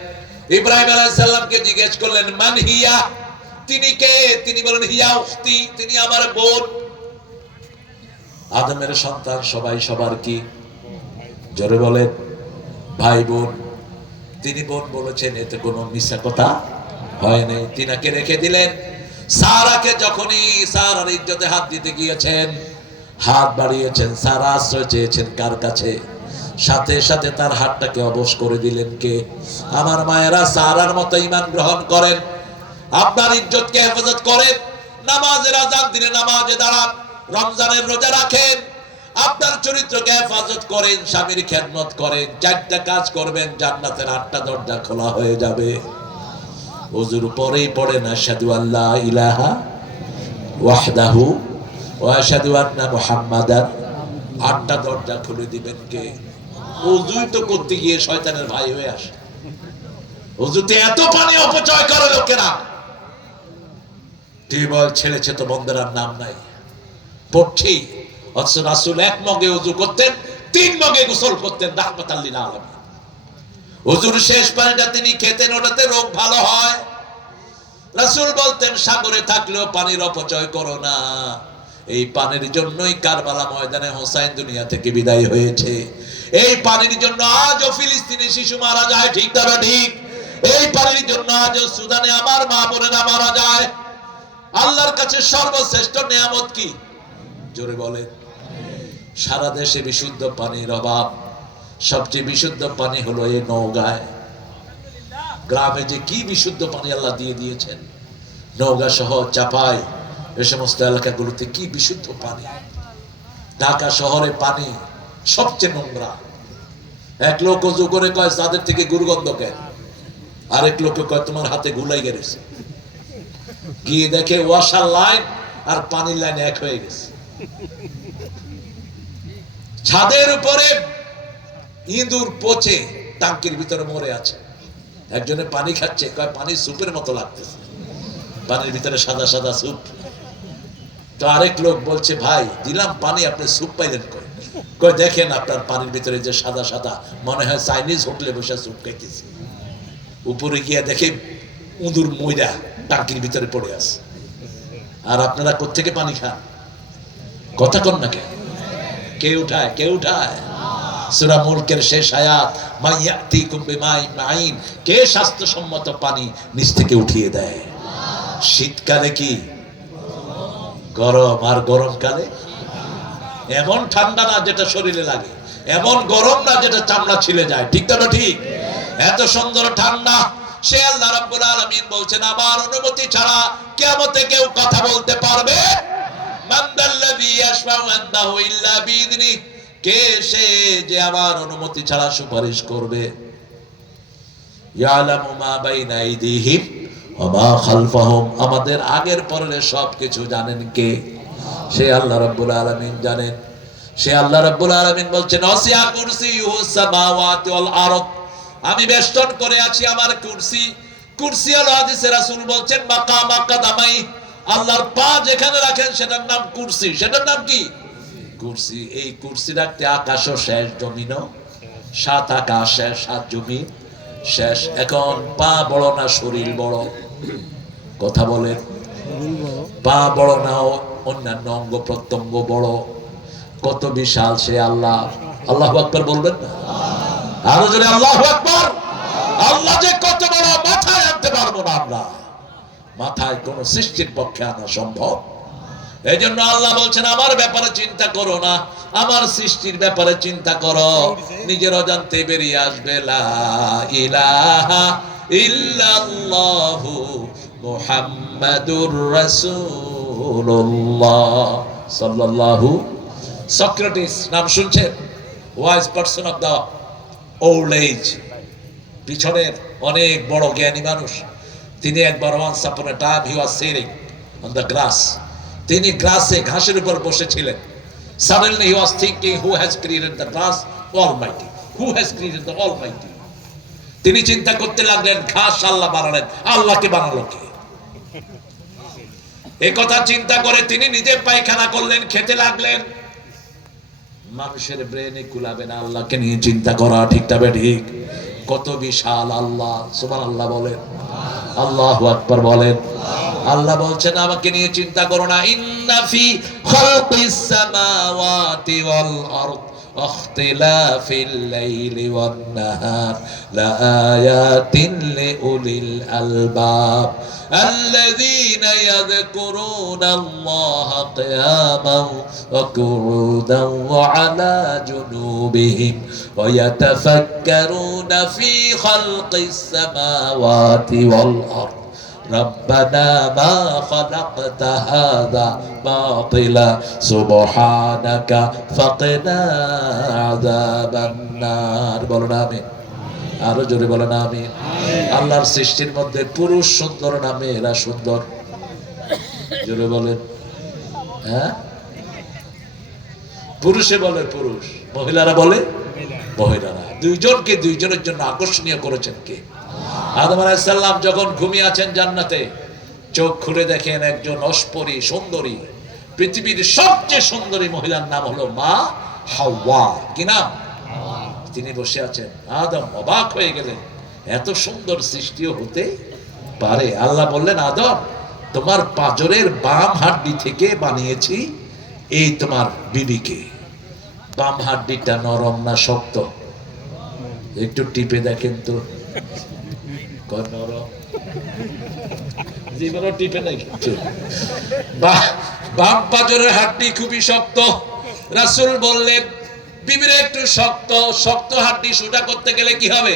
ইব্রাহিম আলাইহিস সালামকে জিজ্ঞেস করলেন মান হিয়া, তিনি কে? তিনি বলেন হিয়া উখতি, তিনি আমার বোন। আদমের সন্তান সবাই সবার কি? জোরে বলেন, ভাই বোন। তিনি বোন বলেছেন, এতে কোনো মিথ্যা কথা হয় নাই। তিনাকে রেখে দিলেন। সারাকে যখনই সারার ইজ্জতে হাত দিতে গিয়েছেন, হাত বাড়িয়েছেন, সারা আশ্রয় চেয়েছেন কার কাছে? সাথে সাথে তার হাতটাকে অবশ করে দিলেন কে? আমার মায়েরা সারার মতো ঈমান গ্রহণ করেন, আপনার ইজ্জতকে হেফাজত করেন, নামাজের আযান দিলে নামাজে দাঁড়ান, রমজানের রোজা রাখেন, আপনার চরিত্রকে হেফাজত করেন, স্বামীর খেদমত করেন, 4টা কাজ করবেন, জান্নাতের 8টা দরজা খোলা হয়ে যাবে। ওযুর পরেই পড়েন আশহাদু আল্লা ইলাহা ওয়াহদাহু ওয়া আশহাদু আন্না মুহাম্মাদান, 8টা দরজা খুলে দিবেন কে? ওযুই তো করতে গিয়ে শয়তানের ভাই হয়ে আসে। ওযুতে এত পানি অপচয় করে লোকেরা, টিউবওয়েল ছেড়েছে তো বন্ধের আর নাম নাই, পড়ছি। অথচ রাসূল 1 মগে ওযু করতেন, 3 মগে গোসল করতেন, রাহমাতাল লিল আলামিন। ওযুর শেষ পানিটা তিনি খেতেন, ওটাতে রোগ ভালো হয়। রাসূল বলতেন সাগরে থাকলেও পানির অপচয় করো না। এই পানির জন্যই কারবালা ময়দানে হোসাইন দুনিয়া থেকে বিদায় হয়েছে। এই পানির জন্য আজও ফিলিস্তিনি শিশু মারা যায়, ঠিক না ঠিক? এই পানির জন্য আজও সুদানে আমার মা বোনেরা মারা যায়। আল্লাহর কাছে সর্বশ্রেষ্ঠ নিয়ামত কি? জোরে বলেন। সারা দেশে বিশুদ্ধ পানির অভাব। সবচেয়ে বিশুদ্ধ পানি হলো এই নওগাঁয়। গ্রামে যে কি বিশুদ্ধ পানি আল্লাহ দিয়ে দিয়েছেন, নওগাঁ শহর, চাপাই, এই সমস্ত এলাকাগুলোতে কি বিশুদ্ধ পানি। ঢাকা শহরে পানি সবচেয়ে নোংরা। এক লোক ওযু করে কয় তাদের থেকে দুর্গন্ধ কেন, আরেক লোকে কয় তোমার হাতে গুলাই গেছে। গিয়ে দেখে ওয়াশার লাইন আর পানির লাইন এক হয়ে গেছে। ছাদের উপরে ইঁদুর পচে টাঙ্কির ভিতরে মরে আছে। একজনে পানি খাচ্ছে, কয় পানি সুপের মতো লাগতেছে, পানির ভিতরে সাদা সাদা স্যুপ। তো আরেক লোক বলছে ভাই দিলাম পানি, আপনি স্যুপ পাইলেন কই? কয় দেখেন আপনার পানির ভিতরে যে সাদা সাদা, মনে হয় চাইনিজ হোটেলে বসে স্যুপ খাইতেছে। উপরে গিয়া দেখে ইঁদুর ময়রা টাঙ্কির ভিতরে পড়ে আছে। আর আপনারা কোত্থেকে পানি খান? কথা কন না কেন? কে উঠায়? কে উঠায়? সূরা মুলকের শেষ আয়াত, মাইয়াতিকুম বিমাইন মাইন, কে স্বাস্থ্যসম্মত পানি নিচ থেকে উঠিয়ে দেয়। শীতকালে কি গরম, আর গরমকালে এমন ঠান্ডা না যেটা শরীরে লাগে, এমন গরম না যেটা চামড়া ছিলে যায়, ঠিক না ঠিক? এত সুন্দর ঠান্ডা। সে আল্লাহ রাব্বুল আলামিন বলছেন আমার অনুমতি ছাড়া কিয়ামতে কেউ কথা বলতে পারবে? মান দাল্লাযী ইয়াশফাউ ইনদাহু ইল্লা বিইযনিহি, কে সে যে আমার অনুমতি ছাড়া সুপারিশ করবে? ইয়ালামু মা বাইনা আইদিহিম ওয়া মা খালফাহুম, আমাদের আগের পরের সবকিছু জানেন কে? সে আল্লাহ রাব্বুল আলামিন জানেন। সে আল্লাহ রাব্বুল আলামিন বলছেন ওয়াসিয়া কুরসিয়ুহুস সামাওয়াতি ওয়াল আরদ, আমি বেষ্টন করে আছি আমার কুরসি। কুরসি হলো হাদিসে রাসূল বলছেন মাকাম কাদামাই, আল্লাহর পা যেখানে রাখেন সেটার নাম কুরসি। সেটার নাম কি? কুরসি। এই কুরসি রাখতে আকাশও শেষ, জমিনও, 7 আকাশ শেষ, 7 জমিন শেষ। এখন পা বড় না শরীর বড়? কথা বলেন। পা বড় না অন্যান্য অঙ্গ প্রত্যঙ্গ বড়? কত বিশাল সে আল্লাহ। আল্লাহু আকবার বলবেন না? আরো জোরে আল্লাহু আকবার। আল্লাহ যে কত বড় মাথায় আনতে পারবো না আমরা, মাথায় কোন সৃষ্টির পক্ষে আনা সম্ভব। এই জন্য আল্লাহ বলছেন আমার ব্যাপারে চিন্তা করো না, আমার সৃষ্টির ব্যাপারে চিন্তা করো। নিজের অজান্তে বেরিয়ে আসবে লা ইলাহা ইল্লাল্লাহু মুহাম্মাদুর রাসূলুল্লাহ সাল্লাল্লাহু। সক্রেটিস নাম শুনছেন? Wise person of the old age, পিছনের অনেক বড় জ্ঞানী মানুষ। তিনি একবার once upon a time he was sitting on the grass, তিনি গ্রাসে ঘাসের উপর বসেছিলেন। Suddenly he was thinking who has created the grass? Almighty. Who has created the Almighty? তিনি চিন্তা করতে লাগলেন ঘাস আল্লাহ বানালেন, আল্লাহকে বানালো কে? এই কথা চিন্তা করে তিনি নিজে পায়খানা করলেন, খেতে লাগলেন। মানুষের ব্রেনে কুলাবে না আল্লাহকে নিয়ে চিন্তা করা, ঠিক তবে ঠিক? কত বিশাল আল্লাহ। সুবহানাল্লাহ বলেন, আল্লাহু আকবার বলেন। আল্লাহ বলছেন আমাকে নিয়ে চিন্তা করো না। ইন্না ফি খালকিস সামাওয়াতি ওয়াল আরদ ইখতিলাফিল লাইলি ওয়ান নাহার লাআয়াতিন লিউলিল আলবাব আল্লাযীনা ইয়াযকুরুনাল্লাহা কিয়ামান ওয়া কুউদান ওয়া আলা জুনুবিহিম ওয়া ইয়াতাফাক্কারুনা ফি খালকিস সামাওয়াতি ওয়াল আরদ ربنا ما خلقت هذا باطلا سبحانك فقنا عذاب النار। বলো না আমিন। আরো জোরে বলো না আমিন। আল্লাহর সৃষ্টির মধ্যে পুরুষ সুন্দর না মেয়েরা সুন্দর? জোরে বলেন। হ্যাঁ, পুরুষে বলে পুরুষ, মহিলারা বলে মহিলারা। দুইজনকে দুইজনের জন্য আকর্ষণীয় করেছেন কে? আদম আলাইহিস সালাম যখন ঘুমিয়ে আছেন জান্নাতে, চোখ খুলে দেখেন একজন অস্পরী সুন্দরী, পৃথিবীর সবচেয়ে সুন্দরী মহিলার নাম হলো মা হাওয়া। কি নাম? তিনি বসে আছেন। আদম অবাক হয়ে গেলেন, এত সুন্দর সৃষ্টিও হতে পারে। আল্লাহ বললেন আদম তোমার পাঁজরের বাম হাড্ডি থেকে বানিয়েছি এই তোমার বিবিকে। বাম হাড্ডিটা নরম না শক্ত? একটু টিপে দেখেন তো। বাম পাঁজরের হাড্ডি খুবই শক্ত। রাসূল বললেন বিবির একটু শক্ত, শক্ত হাড্ডি সোজা করতে গেলে কি হবে?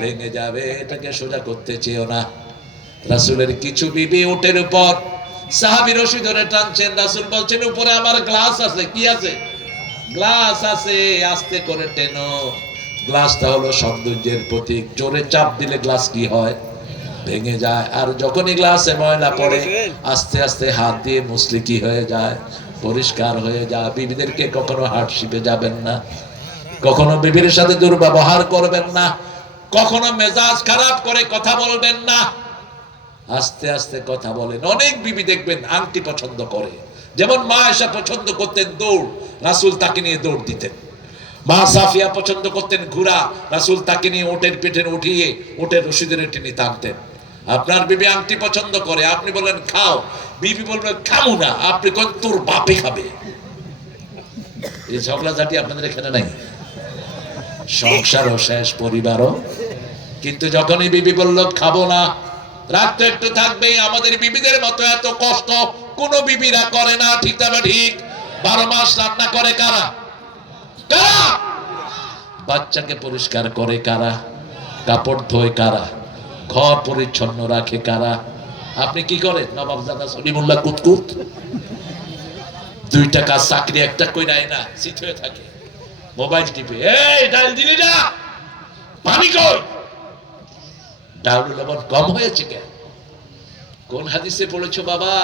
ভেঙে যাবে। এটাকে সোজা করতে চেয়েও না। রাসূলের কিছু বিবি উটের উপর সাহাবী রশি ধরে টানছেন। রাসূল বলছেন উপরে আমার গ্লাস আছে। কি আছে? গ্লাস আছে, আস্তে করে টেনো। গ্লাসটা হলো সৌন্দর্যের প্রতীক। জোরে চাপ দিলে গ্লাস কি হয়? ভেঙে যায়। আর যখনই গ্লাসে ময়লা পড়ে আস্তে আস্তে হাত দিয়ে মুছলে কি হয়ে যায়? পরিষ্কার হয়ে যায়। বিবিদেরকে কখনো হার্টশিপে যাবেন না, কখনো বিবির সাথে দুর্ব্যবহার করবেন না, কখনো মেজাজ খারাপ করে কথা বলবেন না। আস্তে আস্তে কথা বলেন। অনেক বিবি দেখবেন আংটি পছন্দ করে, যেমন মা আয়েশা পছন্দ করতেন দৌড়, রাসূল তাকে নিয়ে দৌড় দিতেন। মা সাফিয়া পছন্দ করতেন ঘোড়া, রাসূল তাকে নিয়ে ওটের পিঠে উঠিয়ে ওটের রশি ধরে টেনে টানতেন। আপনার বিবি আংটি পছন্দ করে, আপনি বলেন খাও, বিবি বলবে খাবো না, আপনি কোন তোর বাপে খাবে। এই ঝগড়াঝাটি আপনাদের এখানে নাই? সংসারও শেষ, পরিবারও। কিন্তু যখনই বিবি বলল খাবো না, রাগ তো একটু থাকবেই। আমাদের বিবিদের মতো এত কষ্ট কোন বিবিরা করে না, ঠিক তবে ঠিক? 12 মাস রান্না করে কারা? কারা? বাচ্চাকে পরিষ্কার করে কারা? কাপড় ধোয় কারা? ঘর পরিচ্ছন্ন রাখে কারা? আপনি কি করেন? নবাবজাদা সলিমুল্লাহ কুতকুত 2 টাকা চাকরি একটা কই নাই না, সিট হয়ে থাকে, মোবাইল টিপে এই ডাল দিলি না, পানি কই, ডাল লবণ কম হয়েছে কেন? কোন হাদিসে পড়েছো বাবা?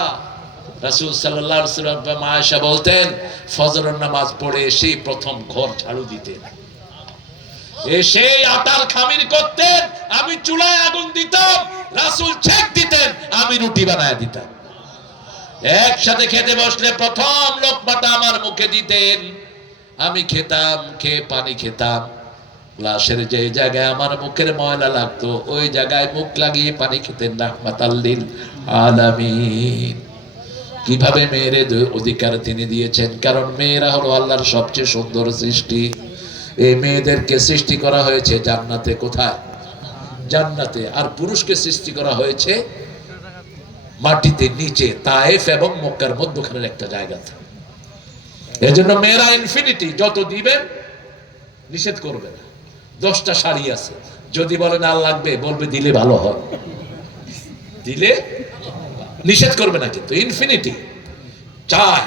রাসূল সাল্লাল্লাহু আলাইহি ওয়াসাল্লাম আয়েশা বলতেন ফজরের নামাজ পড়ে এসে প্রথম ঘর ঝাড়ু দিতেন, এসে আটার খামির করতেন, আমি চুলায় আগুন দিতাম, রাসূল ছেক দিতেন, আমি রুটি বানায় দিতাম। একসাথে খেতে বসলে প্রথম লোকমাটা আমার মুখে দিতেন, আমি খেতাম, খেয়ে পানি খেতাম। গ্লাসের যে জায়গায় আমার মুখের ময়লা লাগতো ওই জায়গায় মুখ লাগিয়ে পানি খেতেন রাহমাতাল লিল আলামিন। কিভাবে মেয়েদের অধিকার তিনি দিয়েছেন, কারণ মেয়েরা হলো আল্লাহর সবচেয়ে সুন্দর সৃষ্টি। এই মেয়েদেরকে সৃষ্টি করা হয়েছে জান্নাতে। কোথায়? জান্নাতে। আর পুরুষকে সৃষ্টি করা হয়েছে মাটিতে নিচে, তায়েফ এবং মক্কার মধ্যখানের একটা জায়গাতে। এজন্য মেয়েরা ইনফিনিটি, যত দিবেন নিষেধ করবে না। 10টা শাড়ি আছে, যদি বলেন আর লাগবে, বলবে দিলে ভালো হয়, দিলে নিষেধ করবে না, কিন্তু ইনফিনিটি চায়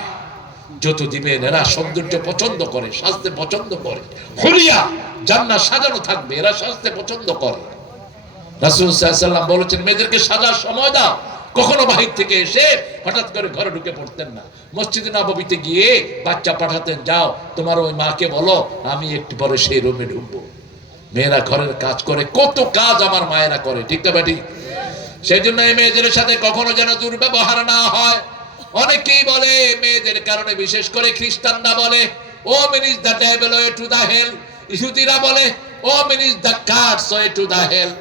যত দিবেন। এরা সৌন্দর্য পছন্দ করে, সাজতে পছন্দ করে, হুলিয়া জান্নাত সাজানো থাকবে, এরা সাজতে পছন্দ করে। রাসূল সাল্লাল্লাহু আলাইহি ওয়াসাল্লাম বলেছেন মেয়েদেরকে সাজার সময় দাও। কখনো বাহির থেকে এসে হঠাৎ করে ঘরে ঢুকে পড়তেন না। মসজিদে নববীতে গিয়ে বাচ্চা পাঠাতেন, যাও তোমার ওই মাকে বলো আমি একটু পরে সেই রুমে ঢুকবো। মেয়েরা ঘরের কাজ করে, কত কাজ আমার মায়েরা করে, ঠিক না বেটি? সেই জন্য এই মেয়েদের সাথে কখনো যেন দুর্ব্যবহার না হয়। অনেকেই বলে মেয়েদের কারণে, বিশেষ করে খ্রিস্টানরা বলে ও মিন is the devil way to the hell, ইহুদিরা বলে ও মিন is the curse way to the hell.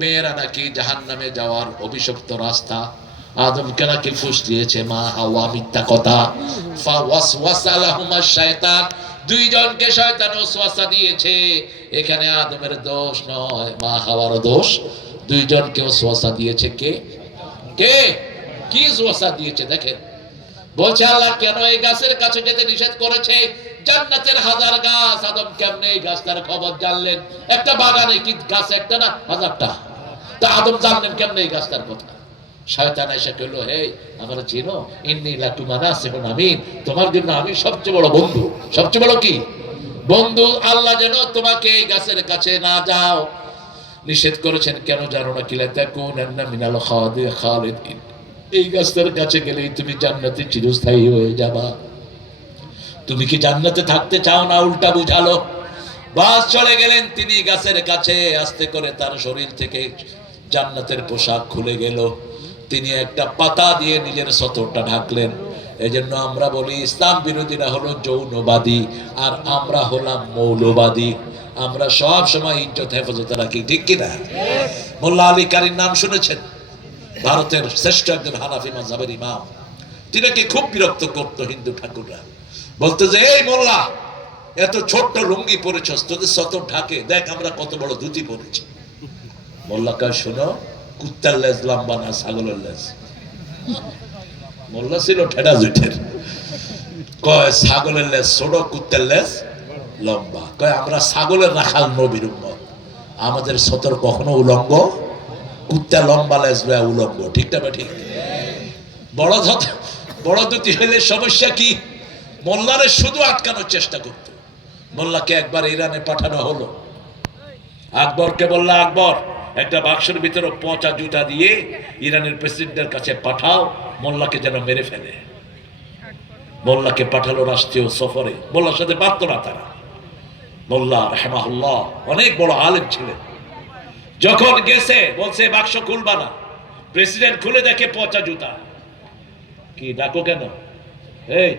মেয়েরা নাকি জাহান্নামে যাওয়ার অভিশপ্ত রাস্তা। আদমকে নাকি ফুস দিয়েছে মা হাওয়া, মিথ্যা কথা। ফাওয়াসওয়াসা লাহুমা শায়তান, দুইজনকে শয়তান ওয়াসওয়াসা দিয়েছে। এখানে আদমের দোষ নয়, মা হাওয়ার দোষ। দুইজনকে ওয়াসওয়াসা দিয়েছে কে? কে? কি ওয়াসওয়াসা দিয়েছে দেখেন। বলছে আল্লাহ কেন এই গাছের কাছে যেতে নিষেধ করেছে? জান্নাতের হাজার গাছ, আদম কেমনে এই গাছটার খবর জানলেন? একটা বাগানে কি গাছ একটা না হাজারটা, তা আদম জানলেন কেমনে এই গাছটার কথা? শয়তান এসে কইল, হে আমরা চিনো, ইন্নী লাকুমা নাসিহুন আমিন, তোমার জন্য আমি সবচেয়ে বড় বন্ধু। সবচেয়ে বড় কি বন্ধু? আল্লাহ যেন তোমাকে এই গাছের কাছে না যাও নিষেধ করেছেন। কেন জানো না? কিলা তাকুনান্না মিনাল খালিদিন, এই গাছটার কাছে গেলেই তুমি জান্নাতে চিরস্থায়ী হয়ে যাবা। তুমি কি জান্নাতে থাকতে চাও না? উল্টা বুঝালো। বাস চলে গেলেন তিনি গাছের কাছে, আস্তে করে তার শরীর থেকে জান্নাতের পোশাক খুলে গেল। তিনি একটা পাতা দিয়ে নিজের সতরটা ঢাকলেন। এজন্য আমরা বলি ইসলাম বিরোধীরা হলো যৌনবাদী আর আমরা হলাম মৌলবাদী। আমরা সব সময় ইজ্জত হেফাজতে রাখি, ঠিক কিনা? মোল্লা আলী কারীর নাম শুনেছেন? ভারতের শ্রেষ্ঠ একজন হানাফি মাযহাবের ইমাম। তিনাকে খুব বিরক্ত করত হিন্দু ঠাকুররা। বলতো যে এই মোল্লা, এত ছোট্ট লুঙ্গি পরেছস, তোদের সতর ঢাকে, দেখ আমরা কত বড় ধুতি পরেছি। মোল্লা কয় শোনো, কুত্তার লেজ লম্বা না ছাগলের লেজ। মোল্লা ছিল ঠেডা জুটের। কয় ছাগলের লেজ ছোট, কুত্তার লেজ লম্বা। কয় আমরা ছাগলের রাখাল নবীর উম্মত, আমাদের সতর কখনো উলঙ্গ, কুত্তা লম্বা লেজ লয়া উলঙ্গ, ঠিক না? ঠিক। বড় দুটি হইলে সমস্যা কি? মোল্লারে শুধু আটকানোর চেষ্টা করত। মোল্লাকে একবার ইরানে পাঠানো হলো। আকবরকে বলল, আকবর একটা বাক্সের ভিতরে পচা জুতা দিয়ে ইরানের প্রেসিডেন্টের কাছে পাঠাও, মোল্লাকে যেন মেরে ফেলে। মোল্লাকে পাঠালো রাষ্ট্রীয় সফরে। মোল্লার সাথে পারত না তারা। মোল্লা রাহমাহুল্লাহ অনেক বড় আলেম ছিলেন। যখন গেছে বলছে বাক্স খুলবা না। প্রেসিডেন্ট খুলে দেখে পচা জুতা। কি ডাকো কেন? এই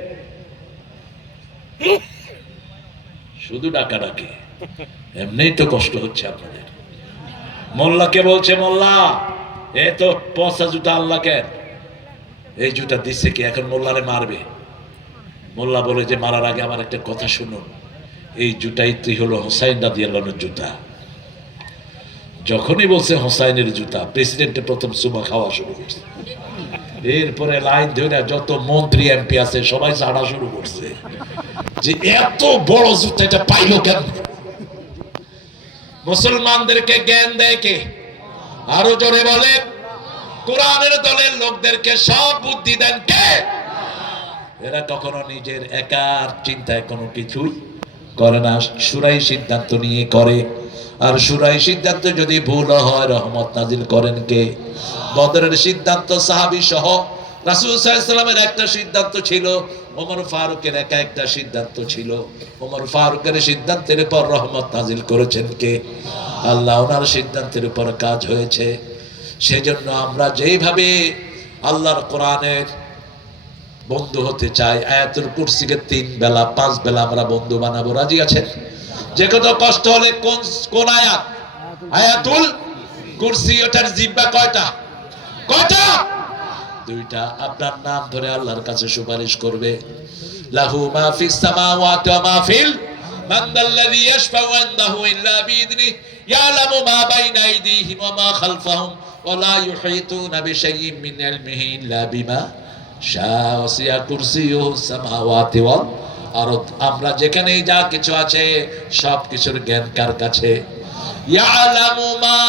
শুধু ডাকা ডাকি, এমনিই তো কষ্ট হচ্ছে আপনাদের। মোল্লাকে বলছে, মোল্লা এ তো পচা জুতা, আল্লাহ কেন এই জুতা দিচ্ছে কি? এখন মোল্লারে মারবে। মোল্লা বলে যে মারার আগে আমার একটা কথা শুনুন, এই জুতাই তুই হলো হোসাইন রাদিয়াল্লাহু আনহুর জুতা। যখনই বলছে হোসাইনের জুতা, প্রেসিডেন্টের প্রথম চুমা খাওয়া শুরু করছে। এরপরে লাইন ধরে যত মন্ত্রী এমপি আছে সবাই ছাড়া শুরু করছে যে এত বড় জুতা এটা পাইলো কেন? মুসলমানদেরকে জ্ঞান দেয় কে? আরো জোরে বলে। কোরআনের দলের লোকদেরকে সব বুদ্ধি দেন কে? এরা কখনো নিজের একার চিন্তায় কোনো কিছুই করে না, শুরাই সিদ্ধান্ত নিয়ে করে। আর শুরাই সিদ্ধান্ত যদি ভুল হয় রহমত নাজিল করেন কে? বদরের সিদ্ধান্ত সাহাবী সহ রাসূল সাল্লাল্লাহু আলাইহি ওয়াসাল্লামের একটা সিদ্ধান্ত ছিল, ওমর ফারুকের একটা সিদ্ধান্ত ছিল। ওমর ফারুকের সিদ্ধান্তের উপর রহমত নাজিল করেছেন কে? আল্লাহ। ওনার সিদ্ধান্তের উপর কাজ হয়েছে। সেজন্য আমরা যেইভাবে আল্লাহর কোরআনের বন্ধু হতে চাই, আয়াতুল কুরসিকে 3 বেলা 5 বেলা আমরা বন্ধু বানাবো, রাজি আছেন? যে কত কষ্ট হলে কোন আয়াত? আয়াতুল কুরসি। ওটার জিহ্বা কয়টা? কয়টা? 2টা। আপনার নাম ধরে আল্লাহর কাছে সুপারিশ করবে। লাহু মা ফিস সামাওয়াতি ওয়া মা ফিল মান দাল্লাযী ইয়াশফাউ ইনদাহু ইল্লা বিইذনিহি ইয়ালামু মা বাইনা আইদিহিম ওয়া মা খালফাহুম ওয়া লা ইউহীতুনা বিশাইইন মিন ইলমিহি ইল্লা বিমা শাআ ওয়াসি'a কুরসিয়ুহু সামাওয়াতি ওয়াল আরদ। আমরা যেখানেই যা কিছু আছে সব কিছুর জ্ঞান কার কাছে? ইয়ালামু মা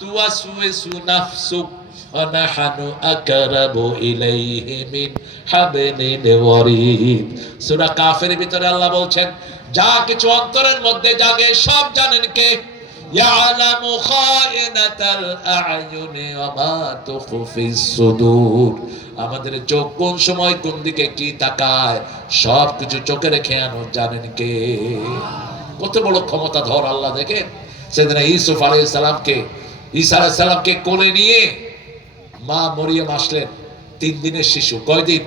তুওয়াসওয়িসু নাফসুক ওয়া নাহনু আকরাবু ইলাইহি মিন হাবলিল ওয়ারিদ। সূরা কাফের ভিতরে আল্লাহ বলছেন, যা কিছু অন্তরের মধ্যে জাগে সব জানেন কে? ইয়ালামু খায়িনাতাল আ'য়ুনি ওয়া মা তুখফিস সুদূর। আমাদের চোখ কোন সময় কোন দিকে কি তাকায় সব কিছু চোখে রেখে জানেন কে? কত বড় ক্ষমতা ধর আল্লাহ। দেখেন সেদিন ইউসুফ আলাইহিস সালামকে, ঈসা আলাইহিস সালামকে কোলে নিয়ে মা মরিয়ম আসলেন। 3 দিনের শিশু। কয়দিন?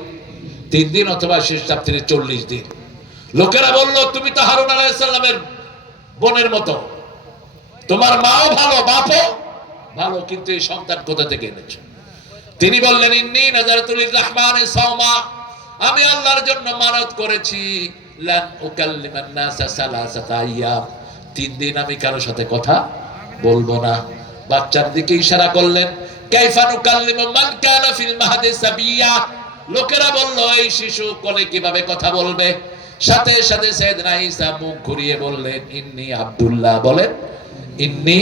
3 দিন, অথবা শেষ চাপ্তিরে 40 দিন। লোকেরা বলল, তুমি তো হারুন আলাইহিস সালামের বোনের মতো, তোমার মাও ভালো বাপও ভালো, কিন্তু এই সন্তান কোথা থেকে এনেছো? তিনি বললেন, ইন্নী নাযারতু লির-রাহমানি সাওমা, আমি আল্লাহর জন্য মানত করেছি, লান উকাল্লিমান নাসা সালাসাতা আইয়াম, 3 দিন আমি কারোর সাথে কথা বলবো না। বাচ্চার দিকে ইশারা করলেন, কাইফা নুকাল্লিমু মান কানা ফিল মাহদি সাবিয়্যা। লোকেরা বলল, এই শিশু কোলে কিভাবে কথা বলবে? সাথে সাথে সাইয়েদনা ঈসা মুখ ঘুরিয়ে বললেন, ইন্নী আব্দুল্লাহ। বলেন, ইন্নী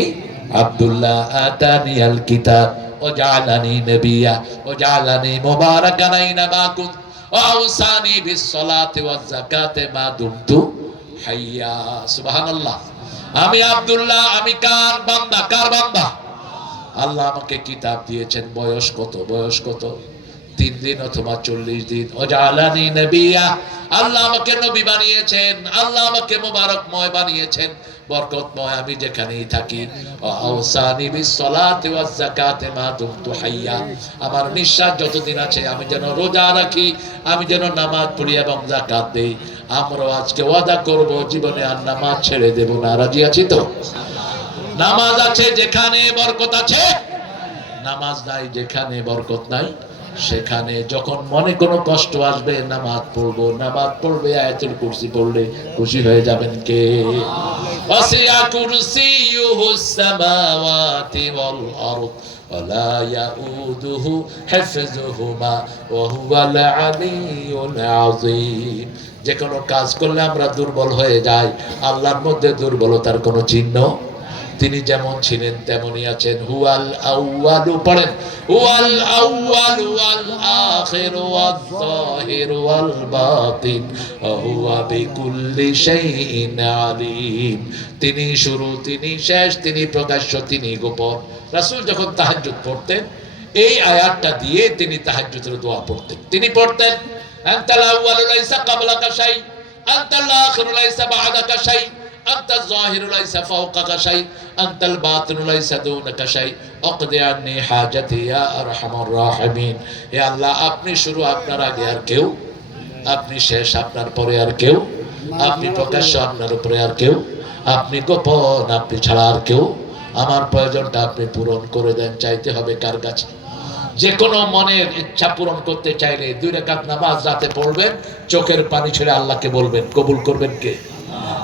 আব্দুল্লাহ আতানিয়াল কিতাব ওয়া জাআলানি নাবিয়্যা ওয়া জাআলানি মুবারাকান আইনামা কুনতু ওয়া আওসানি বিস সালাতি ওয়াজ যাকাতি মা দুমতু হাইয়া। সুবহানাল্লাহ। আমি আব্দুল্লাহ, আমি কার বান্দা? কার বান্দা? আল্লাহ আমাকে কিতাব দিয়েছেন। বয়স কত? বয়স কত? 3 দিন অথবা 40 দিন। ও জাআলানি নাবিয়্যা, আল্লাহ আমাকে নবী বানিয়েছেন, আল্লাহ আমাকে মোবারকময় বানিয়েছেন, বরকতময়, আমি যেখানেই থাকি। আওসানি বিস সালাতি ওয়াজ যাকাতি মা দুমতু হাইয়া, আমার নিঃশ্বাস যতদিন আছে আমি যেন রোজা রাখি, আমি যেন নামাজ পড়ি এবং যাকাত দেই। আমরা আজকে ওয়াদা করব জীবনে আর নামাজ ছেড়ে দেব না। রাজি আছি তো? নামাজ আছে যেখানে বরকত আছে, নামাজ নাই যেখানে বরকত নাই সেখানে। যখন মনে কোনো কষ্ট আসবে নামাজ পড়বো, নামাজ পড়বে, আয়াতুল কুরসি পড়লে খুশি হয়ে যাবেন কে? ওয়াসি'a কুরসিয়ুহুস সামাওয়াতি ওয়াল আরদ ওয়া লা ইয়াউদুহু হিফযুহুমা ওয়া হুয়াল আলিয়্যুল আযীম। যে কোনো কাজ করলে আমরা দুর্বল হয়ে যাই, আল্লাহর মধ্যে দুর্বলতার কোনো চিহ্ন। তিনি যেমন ছিলেন তেমনই আছেন। হুয়াল আউয়ালু, পড়েন, হুয়াল আউয়ালু ওয়াল আখিরু ওয়াজ যাহিরু ওয়াল বাতিন ওয়া হুয়া বিকুল্লি শাইইন আলিম। তিনি শুরু, তিনি শেষ, তিনি প্রকাশ্য, তিনি গোপন। রাসূল যখন তাহাজ্জুদ পড়তেন এই আয়াতটা দিয়ে তিনি তাহাজ্জুদের দোয়া পড়তেন। তিনি পড়তেন, আনতাল আউয়ালু লাইসা ক্বাবলাকা শাই, আনতাল আখিরু লাইসা বা'দাকা শাই, আনতাল যাহিরু লাইসা ফাওকাকা শাই, আনতাল বাতিনু লাইসা দুনাকা শাই, আকদি আন্নী হাজাতি ইয়া আরহামার রাহিমিন। হে আল্লাহ, আপনি শুরু, আপনার আগে আর কেউ, আপনি শেষ, আপনার পরে আর কেউ, আপনি প্রকাশ্য, আপনার উপরে আর কেউ, আপনি গোপন, আপনি ছাড়া আর কেউ। আমার প্রয়োজনটা আপনি পূরণ করে দেন। চাইতে হবে কার কাছে? যে কোনো মনের ইচ্ছা পূরণ করতে চাইলে 2 রাকাত নামাজ রাতে পড়বেন, চোখের পানি ছেড়ে আল্লাহকে বলবেন, কবুল করবেন কে?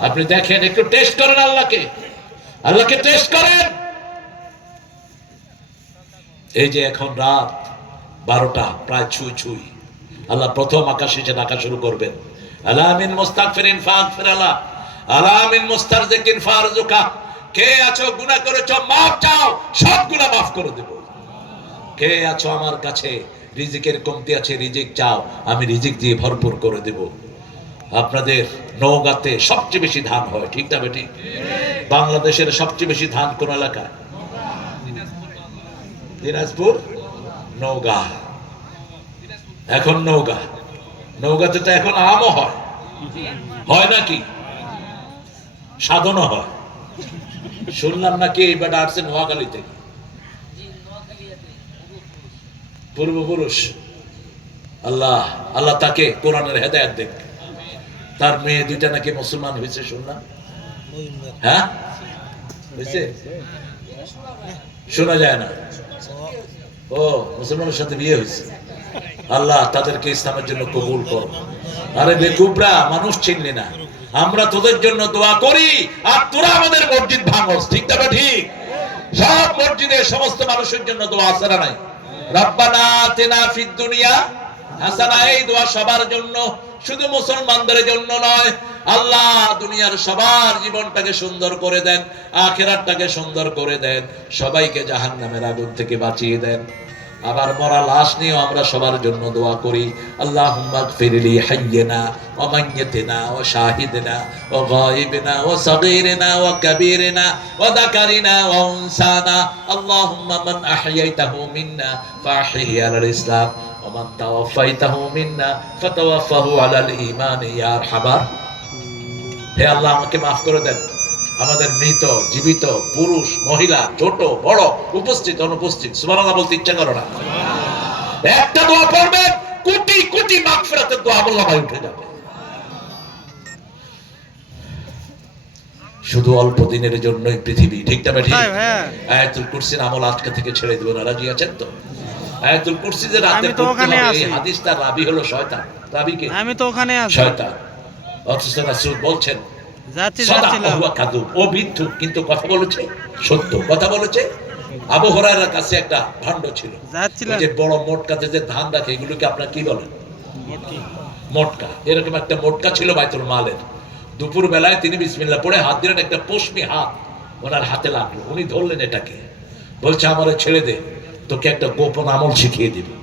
আপনি দেখেন, একটু টেস্ট করেন আল্লাহকে, আল্লাহকে টেস্ট করেন। এই যে এখন রাত 12টা, প্রায় ছুঁই ছুঁই, আল্লাহ প্রথম আকাশে যে ডাকা শুরু করবেন, আলা মিন মুস্তাগফিরিন ফাগফির আলা, আলা মিন মুস্তারজিকিন ফারজুকা। কে আছো গুনাহ করেছো, মাফ চাও, সব গুনাহ মাফ করে দেব। কে আছো আমার কাছে রিজিকের কমতি আছে, রিজিক চাও, আমি রিজিক দিয়ে ভরপুর করে দেব। আপনাদের নওগাঁতে সবচেয়ে বেশি ধান হয়, ঠিক না বেটি? বাংলাদেশের সবচেয়ে বেশি ধান কোন এলাকায়? দিনাজপুর, নওগাঁ। এখন নৌকা, নৌকাতে তো এখন আমও হয়, হয় নাকি? সাধনও হয়। শুনলাম নাকি এই বেটা আসছে নোয়াখালী থেকে, পূর্বপুরুষ। আল্লাহ আল্লাহ তাকে কোরআনের হেদায়েত দেখ। তার মেয়ে দুইটা নাকি মুসলমান হয়েছে শুনলাম। হ্যাঁ হয়েছে, শোনা যায় না। ও মুসলমানের সাথে বিয়ে হয়েছে। আল্লাহ তাদেরকে ইসলামের জন্য কবুল করো। আরে বেকুবরা, মানুষ চিনলি না, আমরা তোদের জন্য দোয়া করি আর তোরা আমাদের মসজিদ ভাঙস। ঠিক তবে ঠিক, সব মসজিদে সমস্ত মানুষের জন্য দোয়া আছে না নাই? রব্বানা আতিনা ফিদ দুনিয়া হাসানা, এই দোয়া সবার জন্য, শুধু মুসলমানদের জন্য নয়। আল্লাহ দুনিয়ার সবার জীবনটাকে সুন্দর করে দেন, আখিরাতটাকে সুন্দর করে দেন, সবাইকে জাহান্নামের আগুন থেকে বাঁচিয়ে দেন। আবার মরা লাশ নিয়েও আমরা সবার জন্য দোয়া করি। আল্লাহুম্মা গফিরলি হাইয়িনা ওয়া মাইয়িতিনা ওয়া শাহিদিনা ওয়া গায়িবিনা ওয়া সাগীরিনা ওয়া কাবীরিনা ওয়া যাকারিনা ওয়া উনসানা। আল্লাহুম্মা মান আহইয়াইতাহু মিন্না ফাহইহি আলাল ইসলাম ওয়া মান তাওয়াফাইতাহু মিন্না ফাতাওয়াফাহু আলাল ঈমান ইয়া আরহামার। হে আল্লাহ, আমাকে মাফ করে দেন। আমাদের মৃত জীবিত পুরুষ মহিলা ছোট বড় উপস্থিত অনুপস্থিত সুবহানাল্লাহ বলতে ইচ্ছা করো না? একটা দোয়া পড়বেন, কোটি কোটি মাগফিরাতের দোয়া আল্লাহ উঠে যাবে। শুধু অল্প দিনের জন্যই পৃথিবী। ঠিক না ঠিক? আয়াতুল কুরসির আমল আজকে থেকে ছেড়ে দেব না, রাজি আছেন তো? আয়াতুল কুরসি যে রাতে পড়তে হবে, এই হাদিসটা রাবি হলো শয়তান। রাবি কে? আমি তো ওখানে আছি। শয়তান। অথচ রাসূল বলছেন ও মিথ্যুক, কিন্তু কথা বলেছে সত্য, কথা বলেছে। আবু হুরায়রার কাছে একটা ভান্ড ছিল, যে বড় মোটকাতে যে ধান রাখে, এগুলোকে আপনার কি বলেন? মোটকা। এরকম একটা মোটকা ছিল বাইতুল মালের। দুপুর বেলায় তিনি বিসমিল্লাহ পড়ে হাত দিলেন, একটা পশমি হাত ওনার হাতে লাগলো। উনি ধরলেন এটাকে, বলছে আমারে ছেড়ে দে, তোকে একটা গোপন আমল শিখিয়ে দিবি।